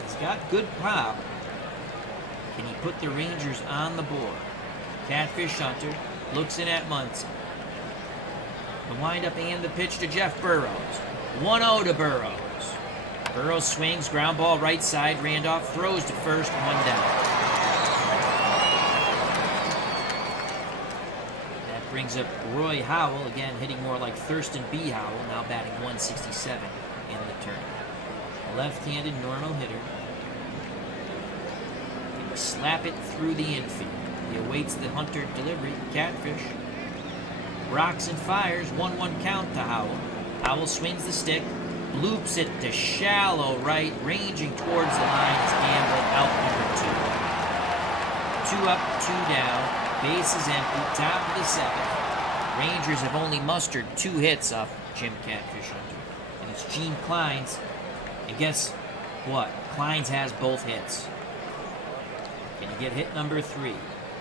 He's got good pop. Can he put the Rangers on the board? Catfish Hunter looks in at Munson. The windup and the pitch to Jeff Burrows. 1-0 to Burrows. Burrows swings, ground ball right side. Randolph throws to first, 1 down. That brings up Roy Howell, again hitting more like Thurston B. Howell, now batting 167 in the turn. A left-handed normal hitter. Can slap it through the infield. He awaits the Hunter delivery. Catfish rocks and fires, 1-1 count to Howell. Howell swings the stick, loops it to shallow right, ranging towards the line is Gamble, out number 2. 2 up, 2 down, base is empty, top of the 7th. Rangers have only mustered 2 hits off Jim Catfish Hunter. And it's Gene Klein's, and guess what? Klein's has both hits. Can he get hit number 3?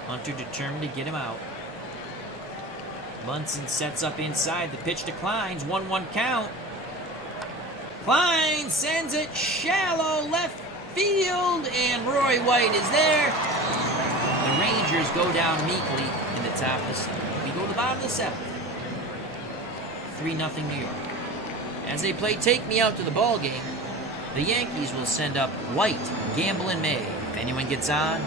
Hunter determined to get him out. Munson sets up inside. The pitch to Kleins. 1-1 count. Klein sends it shallow left field, and Roy White is there. The Rangers go down meekly in the top of the 7th. We go to the bottom of the 7th. 3-0 New York. As they play Take Me Out to the Ball Game, the Yankees will send up White, Gamble, and May. If anyone gets on,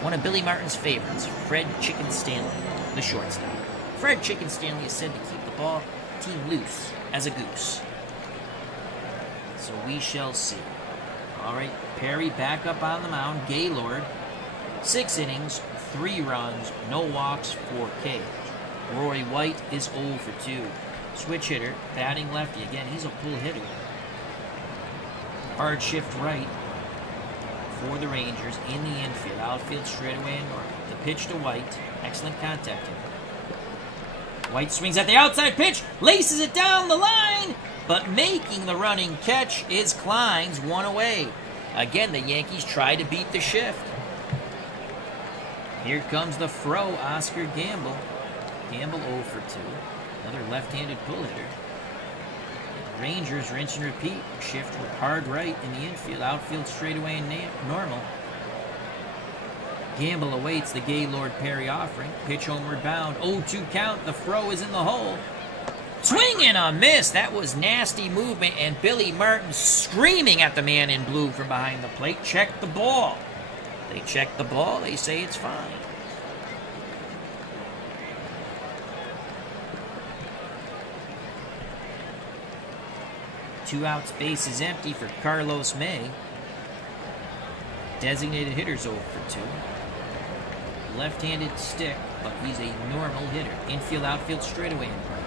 one of Billy Martin's favorites, Fred Chicken Stanley, the shortstop. Fred Chicken Stanley is said to keep the ball team loose as a goose. So we shall see. All right, Perry back up on the mound. Gaylord, 6 innings, 3 runs, no walks, 4 Ks. Roy White is 0 for 2. Switch hitter, batting lefty. Again, he's a pull hitter. Hard shift right for the Rangers in the infield. Outfield straightaway and north. The pitch to White. Excellent contact here. White swings at the outside pitch, laces it down the line, but making the running catch is Klein's, 1 away. Again, the Yankees try to beat the shift. Here comes the Fro, Oscar Gamble. Gamble 0 for 2. Another left-handed pull hitter. Rangers rinse and repeat. Shift hard right in the infield. Outfield straightaway and normal. Gamble awaits the Gaylord Perry offering. Pitch homeward bound. 0-2 count. The Fro is in the hole. Swing and a miss. That was nasty movement. And Billy Martin screaming at the man in blue from behind the plate. Check the ball. They check the ball. They say it's fine. Two outs, base is empty for Carlos May. Designated hitter's 0 for 2. Left-handed stick, but he's a normal hitter. Infield, outfield, straightaway in play.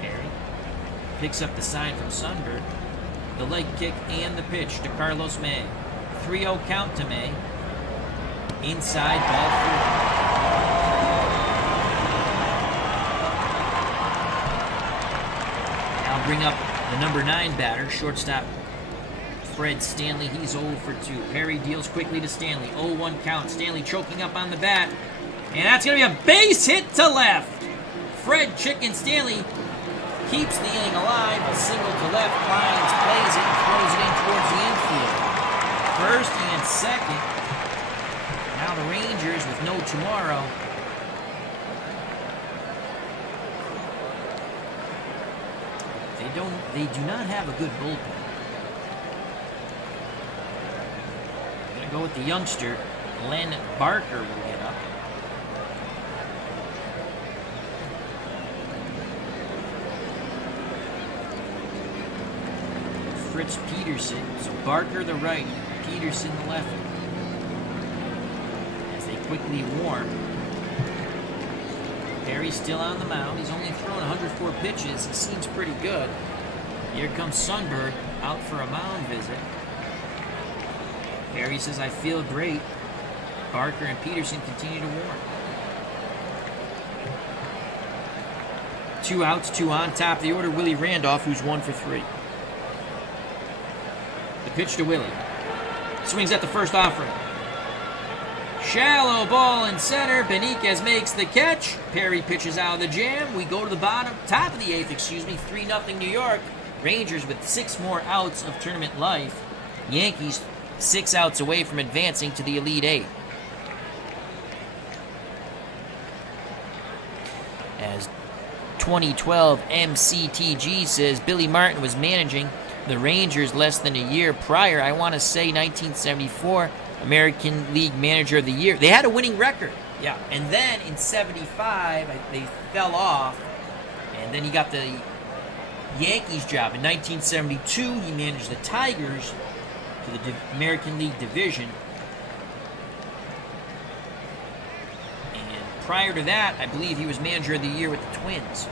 Perry picks up the sign from Sundberg. The leg kick and the pitch to Carlos May. 3-0 count to May. Inside, ball 4. Now bring up the number 9 batter, shortstop Fred Stanley. He's 0 for 2. Perry deals quickly to Stanley. 0-1 count. Stanley choking up on the bat. And that's going to be a base hit to left. Fred Chicken Stanley keeps the inning alive. A single to left. Klein's plays it and throws it in towards the infield. First and second. Now the Rangers with no tomorrow. They do not have a good bullpen. I'm going to go with the youngster. Len Barker will get up. Fritz Peterson. So Barker the right, Peterson the left. As they quickly warm. Perry's still on the mound. He's only thrown 104 pitches. He seems pretty good. Here comes Sundberg out for a mound visit. Perry says, I feel great. Barker and Peterson continue to warm. 2 outs, 2 on. Top of the order, Willie Randolph, who's 1 for 3. The pitch to Willie. Swings at the first offering. Shallow ball in center. Benitez makes the catch. Perry pitches out of the jam. We go to the top of the 8th, 3-0 New York. Rangers with 6 more outs of tournament life. Yankees 6 outs away from advancing to the Elite 8. As 2012 MCTG says, Billy Martin was managing the Rangers less than a year prior. I want to say 1974 American League Manager of the Year. They had a winning record. Yeah. And then in 75, they fell off. And then he got the Yankees job. In 1972, he managed the Tigers to the American League Division. And prior to that, I believe he was Manager of the Year with the Twins.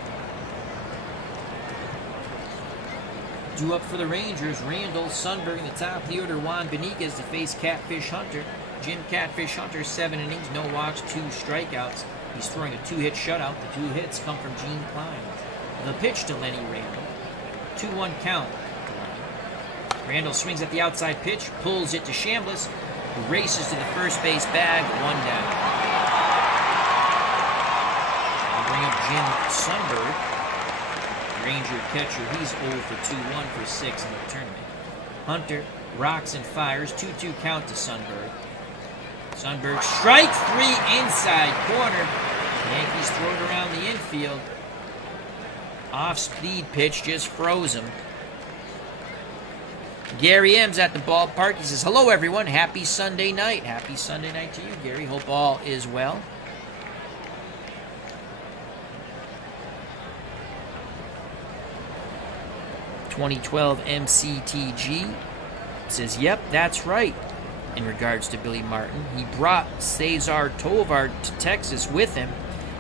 Due up for the Rangers, Randall, Sundberg in the top of the order, Juan Benitez to face Catfish Hunter. Jim Catfish Hunter, 7 innings, no walks, 2 strikeouts. He's throwing a 2-hit shutout. The 2 hits come from Gene Klein. The pitch to Lenny Randall. 2-1 count. Randall swings at the outside pitch, pulls it to Chambliss, who races to the first base bag, 1 down. I'll bring up Jim Sundberg. Ranger catcher, he's 0 for 2, 1 for 6 in the tournament. Hunter rocks and fires, 2-2 count to Sundberg. Sundberg strikes 3 inside corner. Yankees throw it around the infield. Off-speed pitch just froze him. Gary M's at the ballpark. He says, hello, everyone. Happy Sunday night. Happy Sunday night to you, Gary. Hope all is well. .2012 MCTG says, yep, that's right. In regards to Billy Martin, he brought Cesar Tovar to Texas with him,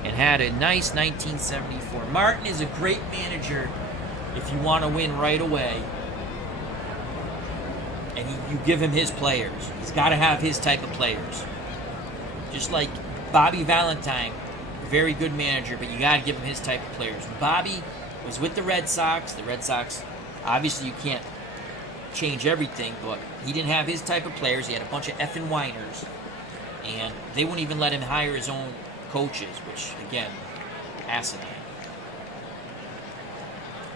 and had a nice 1974. Martin is a great manager if you want to win right away. And you give him his players. He's got to have his type of players. Just like Bobby Valentine, very good manager, but you got to give him his type of players. Bobby was with the Red Sox. The Red Sox, obviously you can't change everything, but he didn't have his type of players. He had a bunch of effing whiners, and they wouldn't even let him hire his own coaches, which, again, asinine.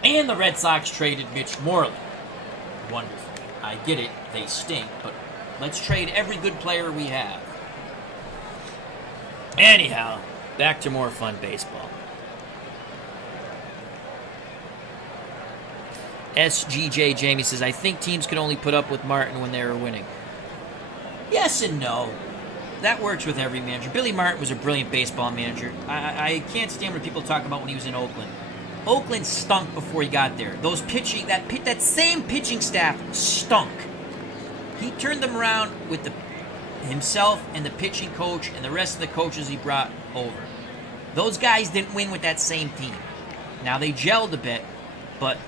And the Red Sox traded Mitch Moreland. Wonderful. I get it, they stink, but let's trade every good player we have. Anyhow, back to more fun baseball. SGJ Jamie says, I think teams can only put up with Martin when they were winning. Yes and no. That works with every manager. Billy Martin was a brilliant baseball manager. I can't stand when people talk about when he was in Oakland. Oakland stunk before he got there. Those pitching, that same pitching staff stunk. He turned them around with himself and the pitching coach and the rest of the coaches he brought over. Those guys didn't win with that same team. Now they gelled a bit, but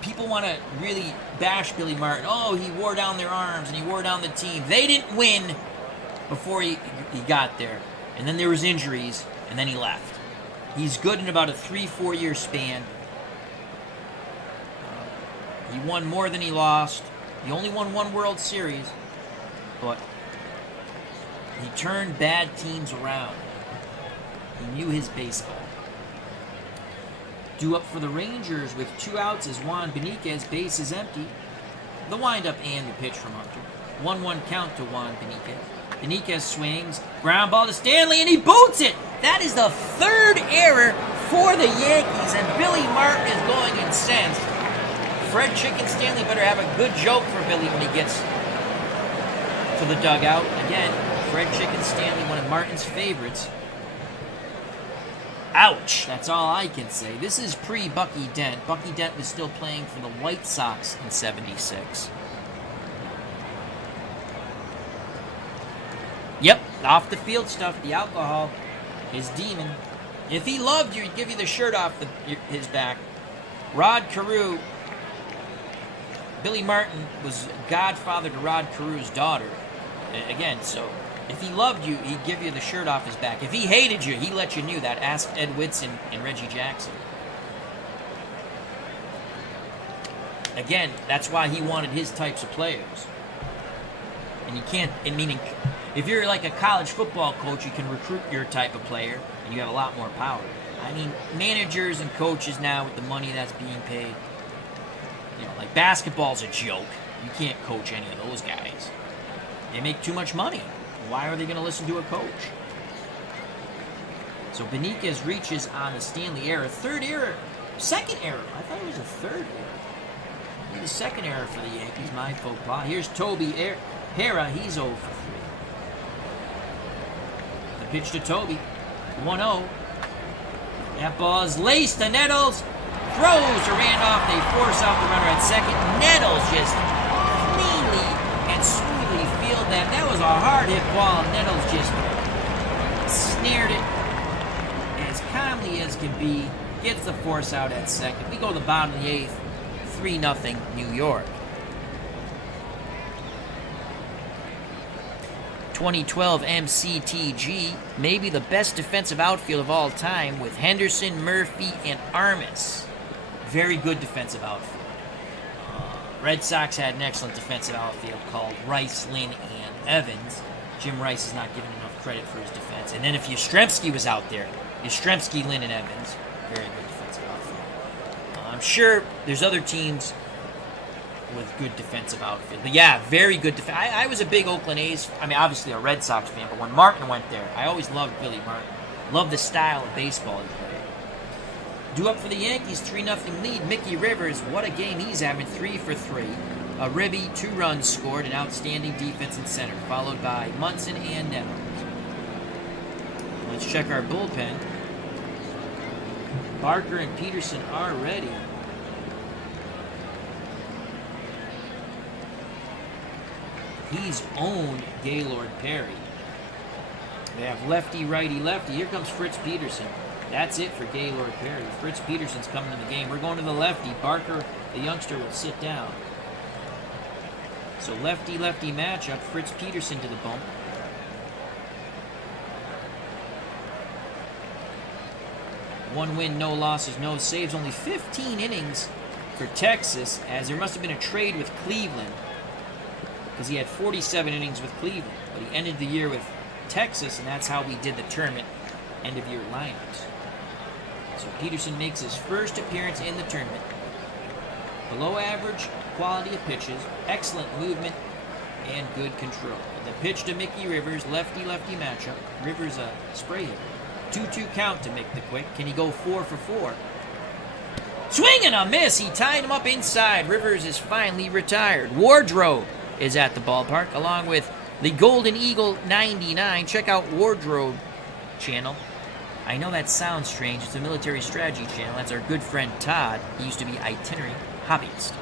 people want to really bash Billy Martin. Oh, he wore down their arms and he wore down the team. They didn't win before he got there. And then there was injuries, and then he left. He's good in about a 3-4 year span. He won more than he lost. He only won one World Series, but he turned bad teams around. He knew his baseball. Due up for the Rangers with 2 outs as Juan Beniquez, base is empty. The windup and the pitch from Hunter. 1-1 count to Juan Beniquez. Beniquez swings, ground ball to Stanley, and he boots it! That is the 3rd error for the Yankees, and Billy Martin is going incensed. Fred Chicken Stanley better have a good joke for Billy when he gets to the dugout. Again, Fred Chicken Stanley, one of Martin's favorites. Ouch! That's all I can say. This is pre-Bucky Dent. Bucky Dent was still playing for the White Sox in '76. Yep, off the field stuff, the alcohol, his demon. If he loved you, he'd give you the shirt off his back. Rod Carew, Billy Martin was godfather to Rod Carew's daughter. Again, so if he loved you, he'd give you the shirt off his back. If he hated you, he let you know that. Ask Ed Whitson and Reggie Jackson. Again, that's why he wanted his types of players. And you can't, meaning, if you're like a college football coach, you can recruit your type of player, and you have a lot more power. I mean, managers and coaches now with the money that's being paid, you know, like basketball's a joke. You can't coach any of those guys. They make too much money. Why are they going to listen to a coach? So Beniquez reaches on the Stanley error. 3rd error. 2nd error. I thought it was a 3rd error. The 2nd error for the Yankees. My faux pas. Here's Toby Hera. He's 0 for 3. The pitch to Toby. 1-0. That ball is laced to Nettles. Throws to Randolph. They force out the runner at second. Nettles just cleanly and smoothly field that. That was a hard hit ball. Nettles just snared it as calmly as can be. Gets the force out at second. We go to the bottom of the 8th. 3-0 New York. 2012 MCTG, maybe the best defensive outfield of all time with Henderson, Murphy, and Armas. Very good defensive outfield. Red Sox had an excellent defensive outfield called Rice, Lynn, and Evans. Jim Rice is not given enough credit for his defense. And then if Yastrzemski was out there, Yastrzemski, Lynn, and Evans, very good defensive outfield. I'm sure there's other teams with good defensive outfield. But yeah, very good defense. I was a big Oakland A's, I mean, obviously a Red Sox fan, but when Martin went there, I always loved Billy Martin. Loved the style of baseball he played. Due up for the Yankees, 3-0 lead. Mickey Rivers, what a game he's having, 3 for 3. A ribby, 2 runs scored, an outstanding defense in center, followed by Munson and Nettles. Let's check our bullpen. Barker and Peterson are ready. He's owned Gaylord Perry. They have lefty, righty, lefty. Here comes Fritz Peterson. That's it for Gaylord Perry. Fritz Peterson's coming in the game. We're going to the lefty. Barker, the youngster, will sit down. So lefty-lefty matchup. Fritz Peterson to the bump. One win, no losses, no saves. Only 15 innings for Texas, as there must have been a trade with Cleveland, because he had 47 innings with Cleveland, but he ended the year with Texas, and that's how we did the tournament end-of-year lineups. So Peterson makes his first appearance in the tournament. Below average quality of pitches, excellent movement, and good control. The pitch to Mickey Rivers, lefty-lefty matchup. Rivers a spray hitter. 2-2 count to make the quick. Can he go 4 for 4? Swing and a miss. He tied him up inside. Rivers is finally retired. Wardrobe is at the ballpark, along with the Golden Eagle 99. Check out Wardrobe channel. I know that sounds strange. It's a military strategy channel. That's our good friend Todd. He used to be itinerary hobbyist.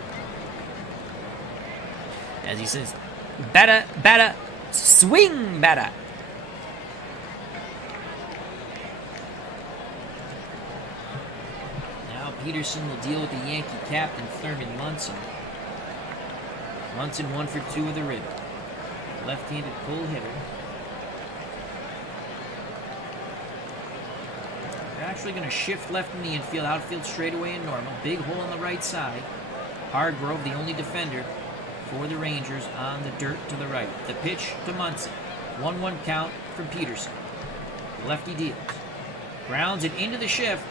As he says, batter, swing, batter. Peterson will deal with the Yankee captain, Thurman Munson. Munson 1 for 2 with a rib. Left-handed pull hitter. They're actually going to shift left in the infield, outfield straightaway and normal. Big hole on the right side. Hargrove, the only defender for the Rangers, on the dirt to the right. The pitch to Munson. 1-1 count from Peterson. Lefty deals. Grounds it into the shift.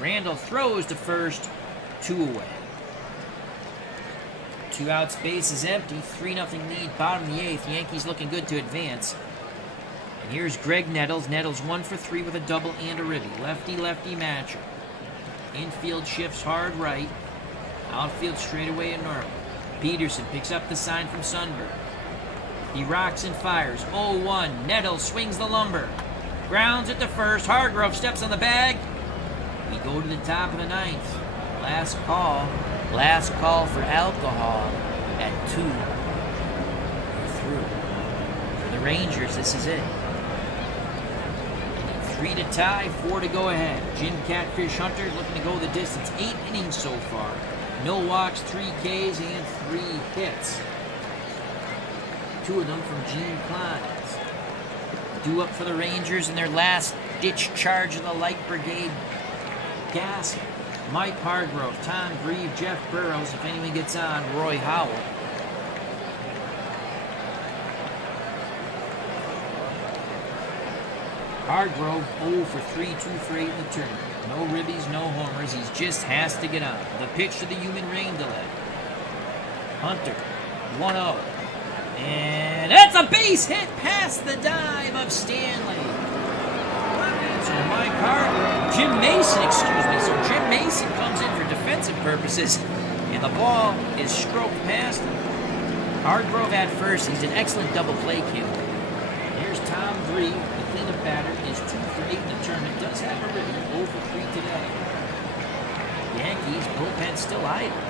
Randall throws to first, 2 away. 2 outs, base is empty, 3-0 lead, bottom of the 8th. Yankees looking good to advance. And here's Greg Nettles. Nettles 1 for 3 with a double and a ribby. Lefty-lefty matchup. Infield shifts hard right. Outfield straightaway and normal. Peterson picks up the sign from Sundberg. He rocks and fires. 0-1. Nettles swings the lumber. Grounds at the first. Hargrove steps on the bag. We go to the top of the 9th. Last call for alcohol at 2. We're through. For the Rangers, this is it. 3 to tie, 4 to go ahead. Jim Catfish Hunter looking to go the distance. 8 innings so far. No walks, 3 Ks, and 3 hits. 2 of them from Gene Clines. Due up for the Rangers in their last-ditch charge of the Light Brigade. Gas, Mike Hargrove, Tom Grieve, Jeff Burrows, if anyone gets on, Roy Howell. Hargrove 0 for 3, 2 for 8 in the tournament. No ribbies, no homers. He just has to get on. The pitch to the human rain delay. Hunter, 1-0. And that's a base hit past the dive of Stanley. So Mike Hargrove, Jim Mason comes in for defensive purposes, and the ball is stroked past him. Hargrove at first. He's an excellent double play kill. Here's Tom Grieve, the cleanup batter, is 2 for 8 in the tournament. Does have a ribby, 0 for 3 today. Yankees bullpen still idle.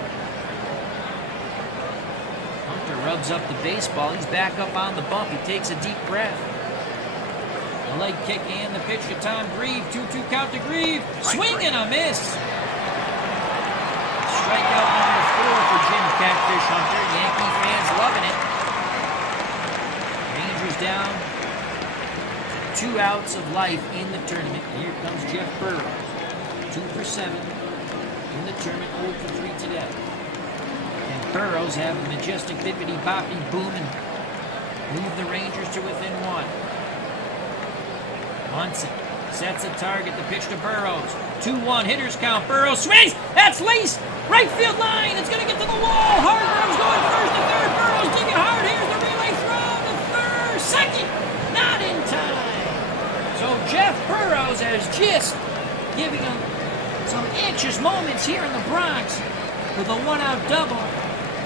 Hunter rubs up the baseball. He's back up on the bump. He takes a deep breath. The leg kick and the pitch to Tom Grieve. 2-2 count to Grieve. Swing and a miss. Strikeout number 4 for Jim Catfish Hunter. Yankee fans loving it. Rangers down to 2 outs of life in the tournament. And here comes Jeff Burrows. 2 for 7 in the tournament. 0 for 3 today. And Burrows have a majestic bippity boppy boom and move the Rangers to within 1. Munson sets a target. The pitch to Burrows. 2-1 hitters count. Burrows swings. That's laced. Right field line. It's going to get to the wall. Hargrove's going first to third. Burrows digging hard. Here's the relay throw to third. Second. Not in time. So Jeff Burrows has just giving him some anxious moments here in the Bronx with a 1-out double.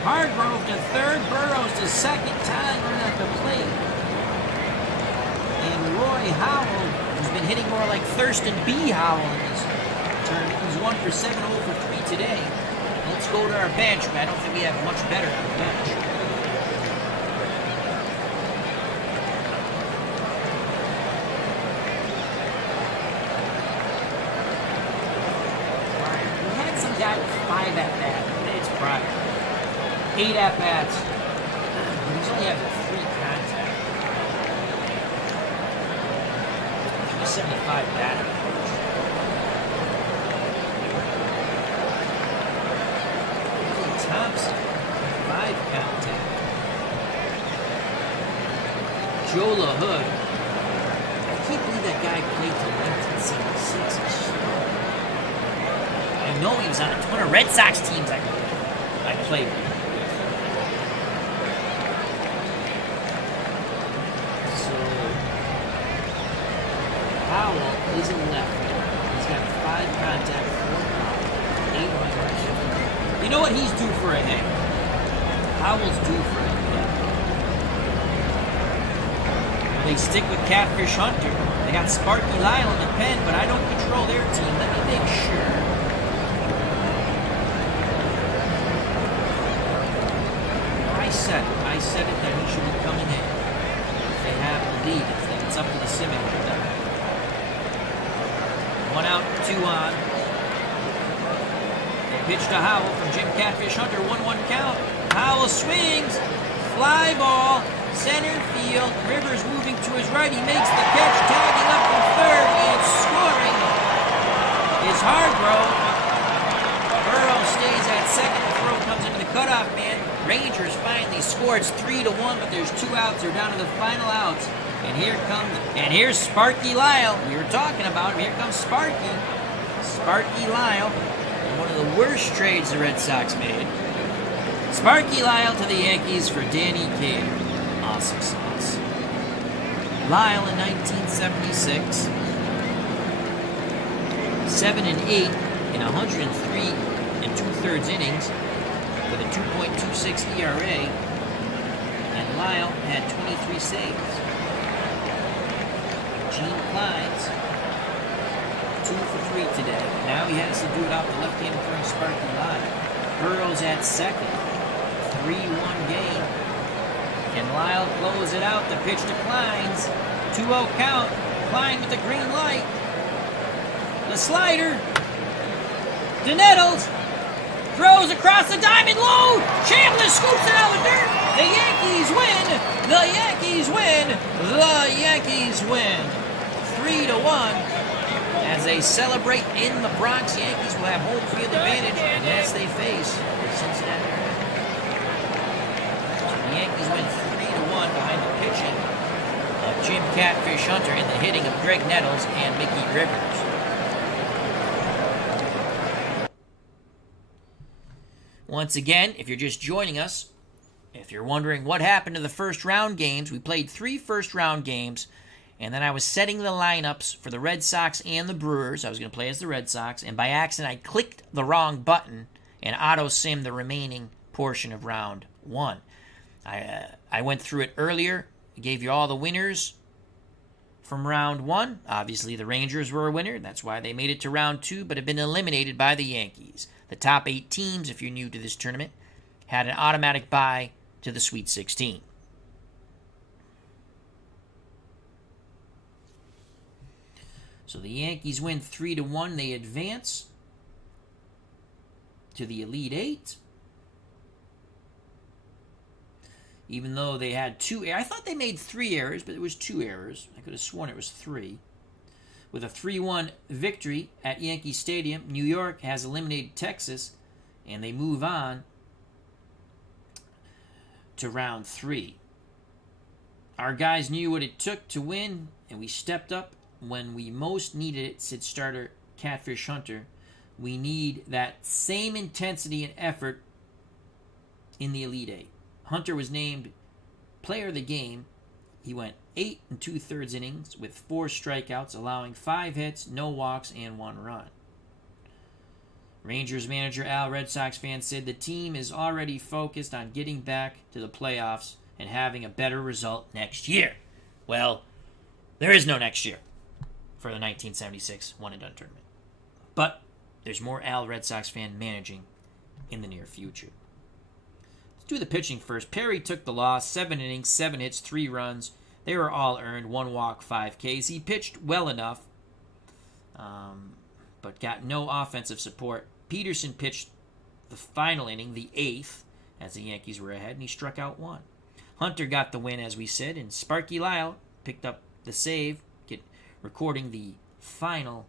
Hargrove to third. Burrows to second. Time run at the plate. And Roy Howell has been hitting more like Thurston B. Howell in this tournament. He's 1 for 7, 0 for 3 today. Let's go to our bench, but I don't think we have much better on the bench. 8 at-bats. He's only had 3 contact. 375 batting average. Thompson, 5 contact. Joe LaHood. I can't believe that guy played till 1976. I know he was on a ton of Red Sox teams I played with. So, Powell is a lefty. He's got 5 contact, 4 800. You know what? He's due for a hit. Powell's due for a hit. They stick with Catfish Hunter. They got Sparky Lyle in the pen, but I don't control their team. Let me make sure. I said it that he should be coming in. If they have the lead, it's up to the sim manager. 1 out, 2 on. They pitch to Howell from Jim Catfish Hunter. 1-1 count. Howell swings. Fly ball. Center field. Rivers moving to his right. He makes the catch. Tagging up from third. And scoring is Hargrove. Burrow stays at second. The throw comes into the cutoff man. Rangers finally scored. It's 3-1, but there's 2 outs. They're down to the final outs. And here's Sparky Lyle. We were talking about him. Here comes Sparky. Sparky Lyle. One of the worst trades the Red Sox made. Sparky Lyle to the Yankees for Danny Gaylord. Awesome sauce. Lyle in 1976. 7-8 in 103 2/3 innings with a 2.26 ERA. And Lyle had 23 saves. Gene Clynes, 2 for 3 today. Now he has to do it off the left-handed throwing Sparky Lyle. Burrow's at second. 3-1 game. Can Lyle close it out? The pitch to Clynes. 2-0 count. Cline with the green light. The slider. DeNettles throws across the diamond low. Chambliss scoops it out with dirt. The Yankees win. The Yankees win. The Yankees win. 3-1. As they celebrate in the Bronx, Yankees will have home field advantage unless they face the Cincinnati Reds. The Yankees win 3-1 behind the pitching of Jim Catfish Hunter and the hitting of Greg Nettles and Mickey Rivers. Once again, if you're just joining us, if you're wondering what happened to the first round games, we played 3 first round games, and then I was setting the lineups for the Red Sox and the Brewers. I was going to play as the Red Sox, and by accident I clicked the wrong button and auto-simmed the remaining portion of round 1. I went through it earlier, gave you all the winners from round 1. Obviously the Rangers were a winner, that's why they made it to round 2, but have been eliminated by the Yankees. The top 8 teams, if you're new to this tournament, had an automatic bye to the Sweet 16. So the Yankees win 3-1. They advance to the Elite 8. Even though they had 2 errors. I thought they made 3 errors, but it was 2 errors. I could have sworn it was 3. With a 3-1 victory at Yankee Stadium, New York has eliminated Texas, and they move on to round 3. Our guys knew what it took to win, and we stepped up when we most needed it, said starter Catfish Hunter. We need that same intensity and effort in the Elite 8. Hunter was named player of the game. He went 8 2/3 innings with 4 strikeouts, allowing 5 hits, no walks, and 1 run. Rangers manager Al, Red Sox fan, said the team is already focused on getting back to the playoffs and having a better result next year. Well, there is no next year for the 1976 one-and-done tournament. But there's more Al, Red Sox fan, managing in the near future. Let's do the pitching first. Perry took the loss, 7 innings, 7 hits, 3 runs. They were all earned, 1 walk, 5 Ks. He pitched well enough, but got no offensive support. Peterson pitched the final inning, the 8th, as the Yankees were ahead, and he struck out 1. Hunter got the win, as we said, and Sparky Lyle picked up the save, recording the final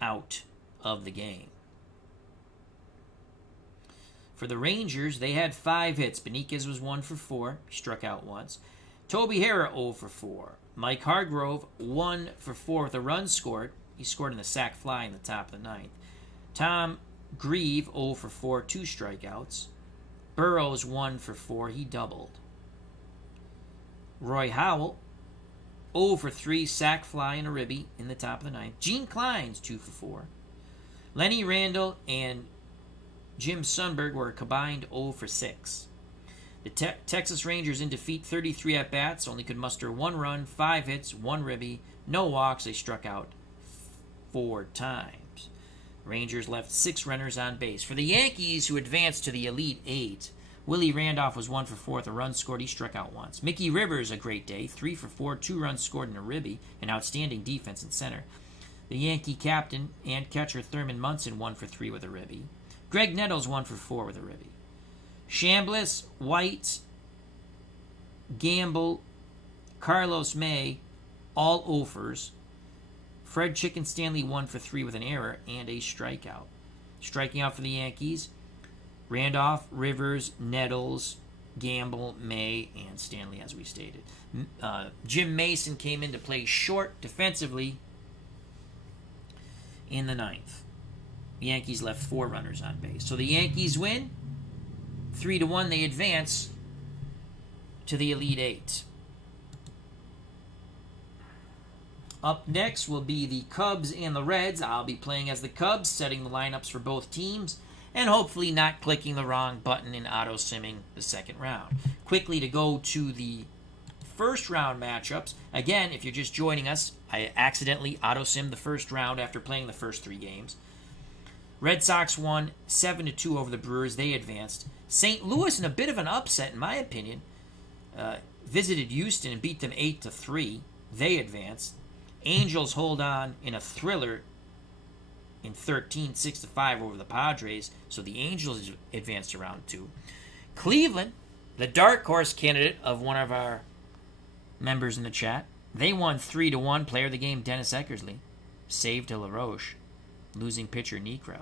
out of the game. For the Rangers, they had 5 hits. Beniquez was 1 for 4. He struck out once. Toby Harrah 0 for 4. Mike Hargrove 1 for 4 with a run scored. He scored in the sac fly in the top of the 9th. Tom Grieve 0 for 4, 2 strikeouts. Burrows 1 for 4. He doubled. Roy Howell 0 for 3, sac fly and a ribby in the top of the 9th. Gene Klein's 2 for 4. Lenny Randle and Jim Sundberg were a combined 0 for 6. The Texas Rangers in defeat, 33 at-bats, only could muster 1 run, 5 hits, 1 ribby, no walks. They struck out 4 times. Rangers left 6 runners on base. For the Yankees, who advanced to the Elite 8, Willie Randolph was 1 for 4 with a run scored. He struck out once. Mickey Rivers, a great day, 3 for 4, 2 runs scored and a ribby, an outstanding defense in center. The Yankee captain and catcher Thurman Munson 1 for 3 with a ribby. Greg Nettles 1 for 4 with a ribby. Chambliss, White, Gamble, Carlos May, all offers. Fred Chicken Stanley 1 for 3 with an error and a strikeout. Striking out for the Yankees, Randolph, Rivers, Nettles, Gamble, May, and Stanley, as we stated. Jim Mason came in to play short defensively in the 9th. The Yankees left 4 runners on base. So the Yankees win. 3-1, they advance to the Elite 8. Up next will be the Cubs and the Reds. I'll be playing as the Cubs, setting the lineups for both teams, and hopefully not clicking the wrong button in auto-simming the second round. Quickly to go to the first round matchups. Again, if you're just joining us, I accidentally auto-simmed the first round after playing the first 3 games. Red Sox won 7-2 over the Brewers. They advanced. St. Louis, in a bit of an upset, in my opinion, visited Houston and beat them 8-3. They advanced. Angels hold on in a thriller in 13, 6-5 over the Padres. So the Angels advanced to round 2. Cleveland, the dark horse candidate of one of our members in the chat, they won 3-1. Player of the game, Dennis Eckersley, saved to LaRoche. Losing pitcher Necro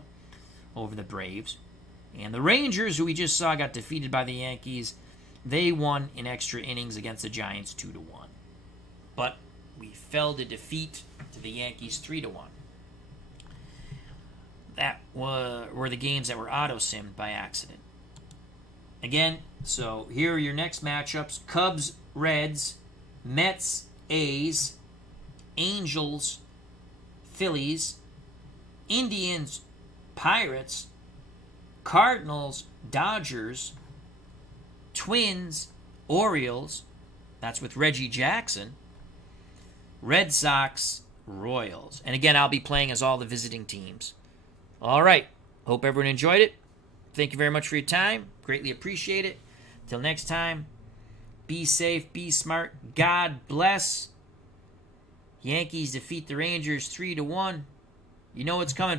over the Braves. And the Rangers, who we just saw got defeated by the Yankees, they won in extra innings against the Giants 2-1. But we fell to defeat to the Yankees 3-1. That were the games that were auto-simmed by accident. Again, so here are your next matchups. Cubs, Reds, Mets, A's, Angels, Phillies, Indians, Pirates, Cardinals, Dodgers, Twins, Orioles, that's with Reggie Jackson, Red Sox, Royals. And again, I'll be playing as all the visiting teams. All right. Hope everyone enjoyed it. Thank you very much for your time. Greatly appreciate it. Till next time, be safe, be smart. God bless. Yankees defeat the Rangers 3-1. You know what's coming, folks.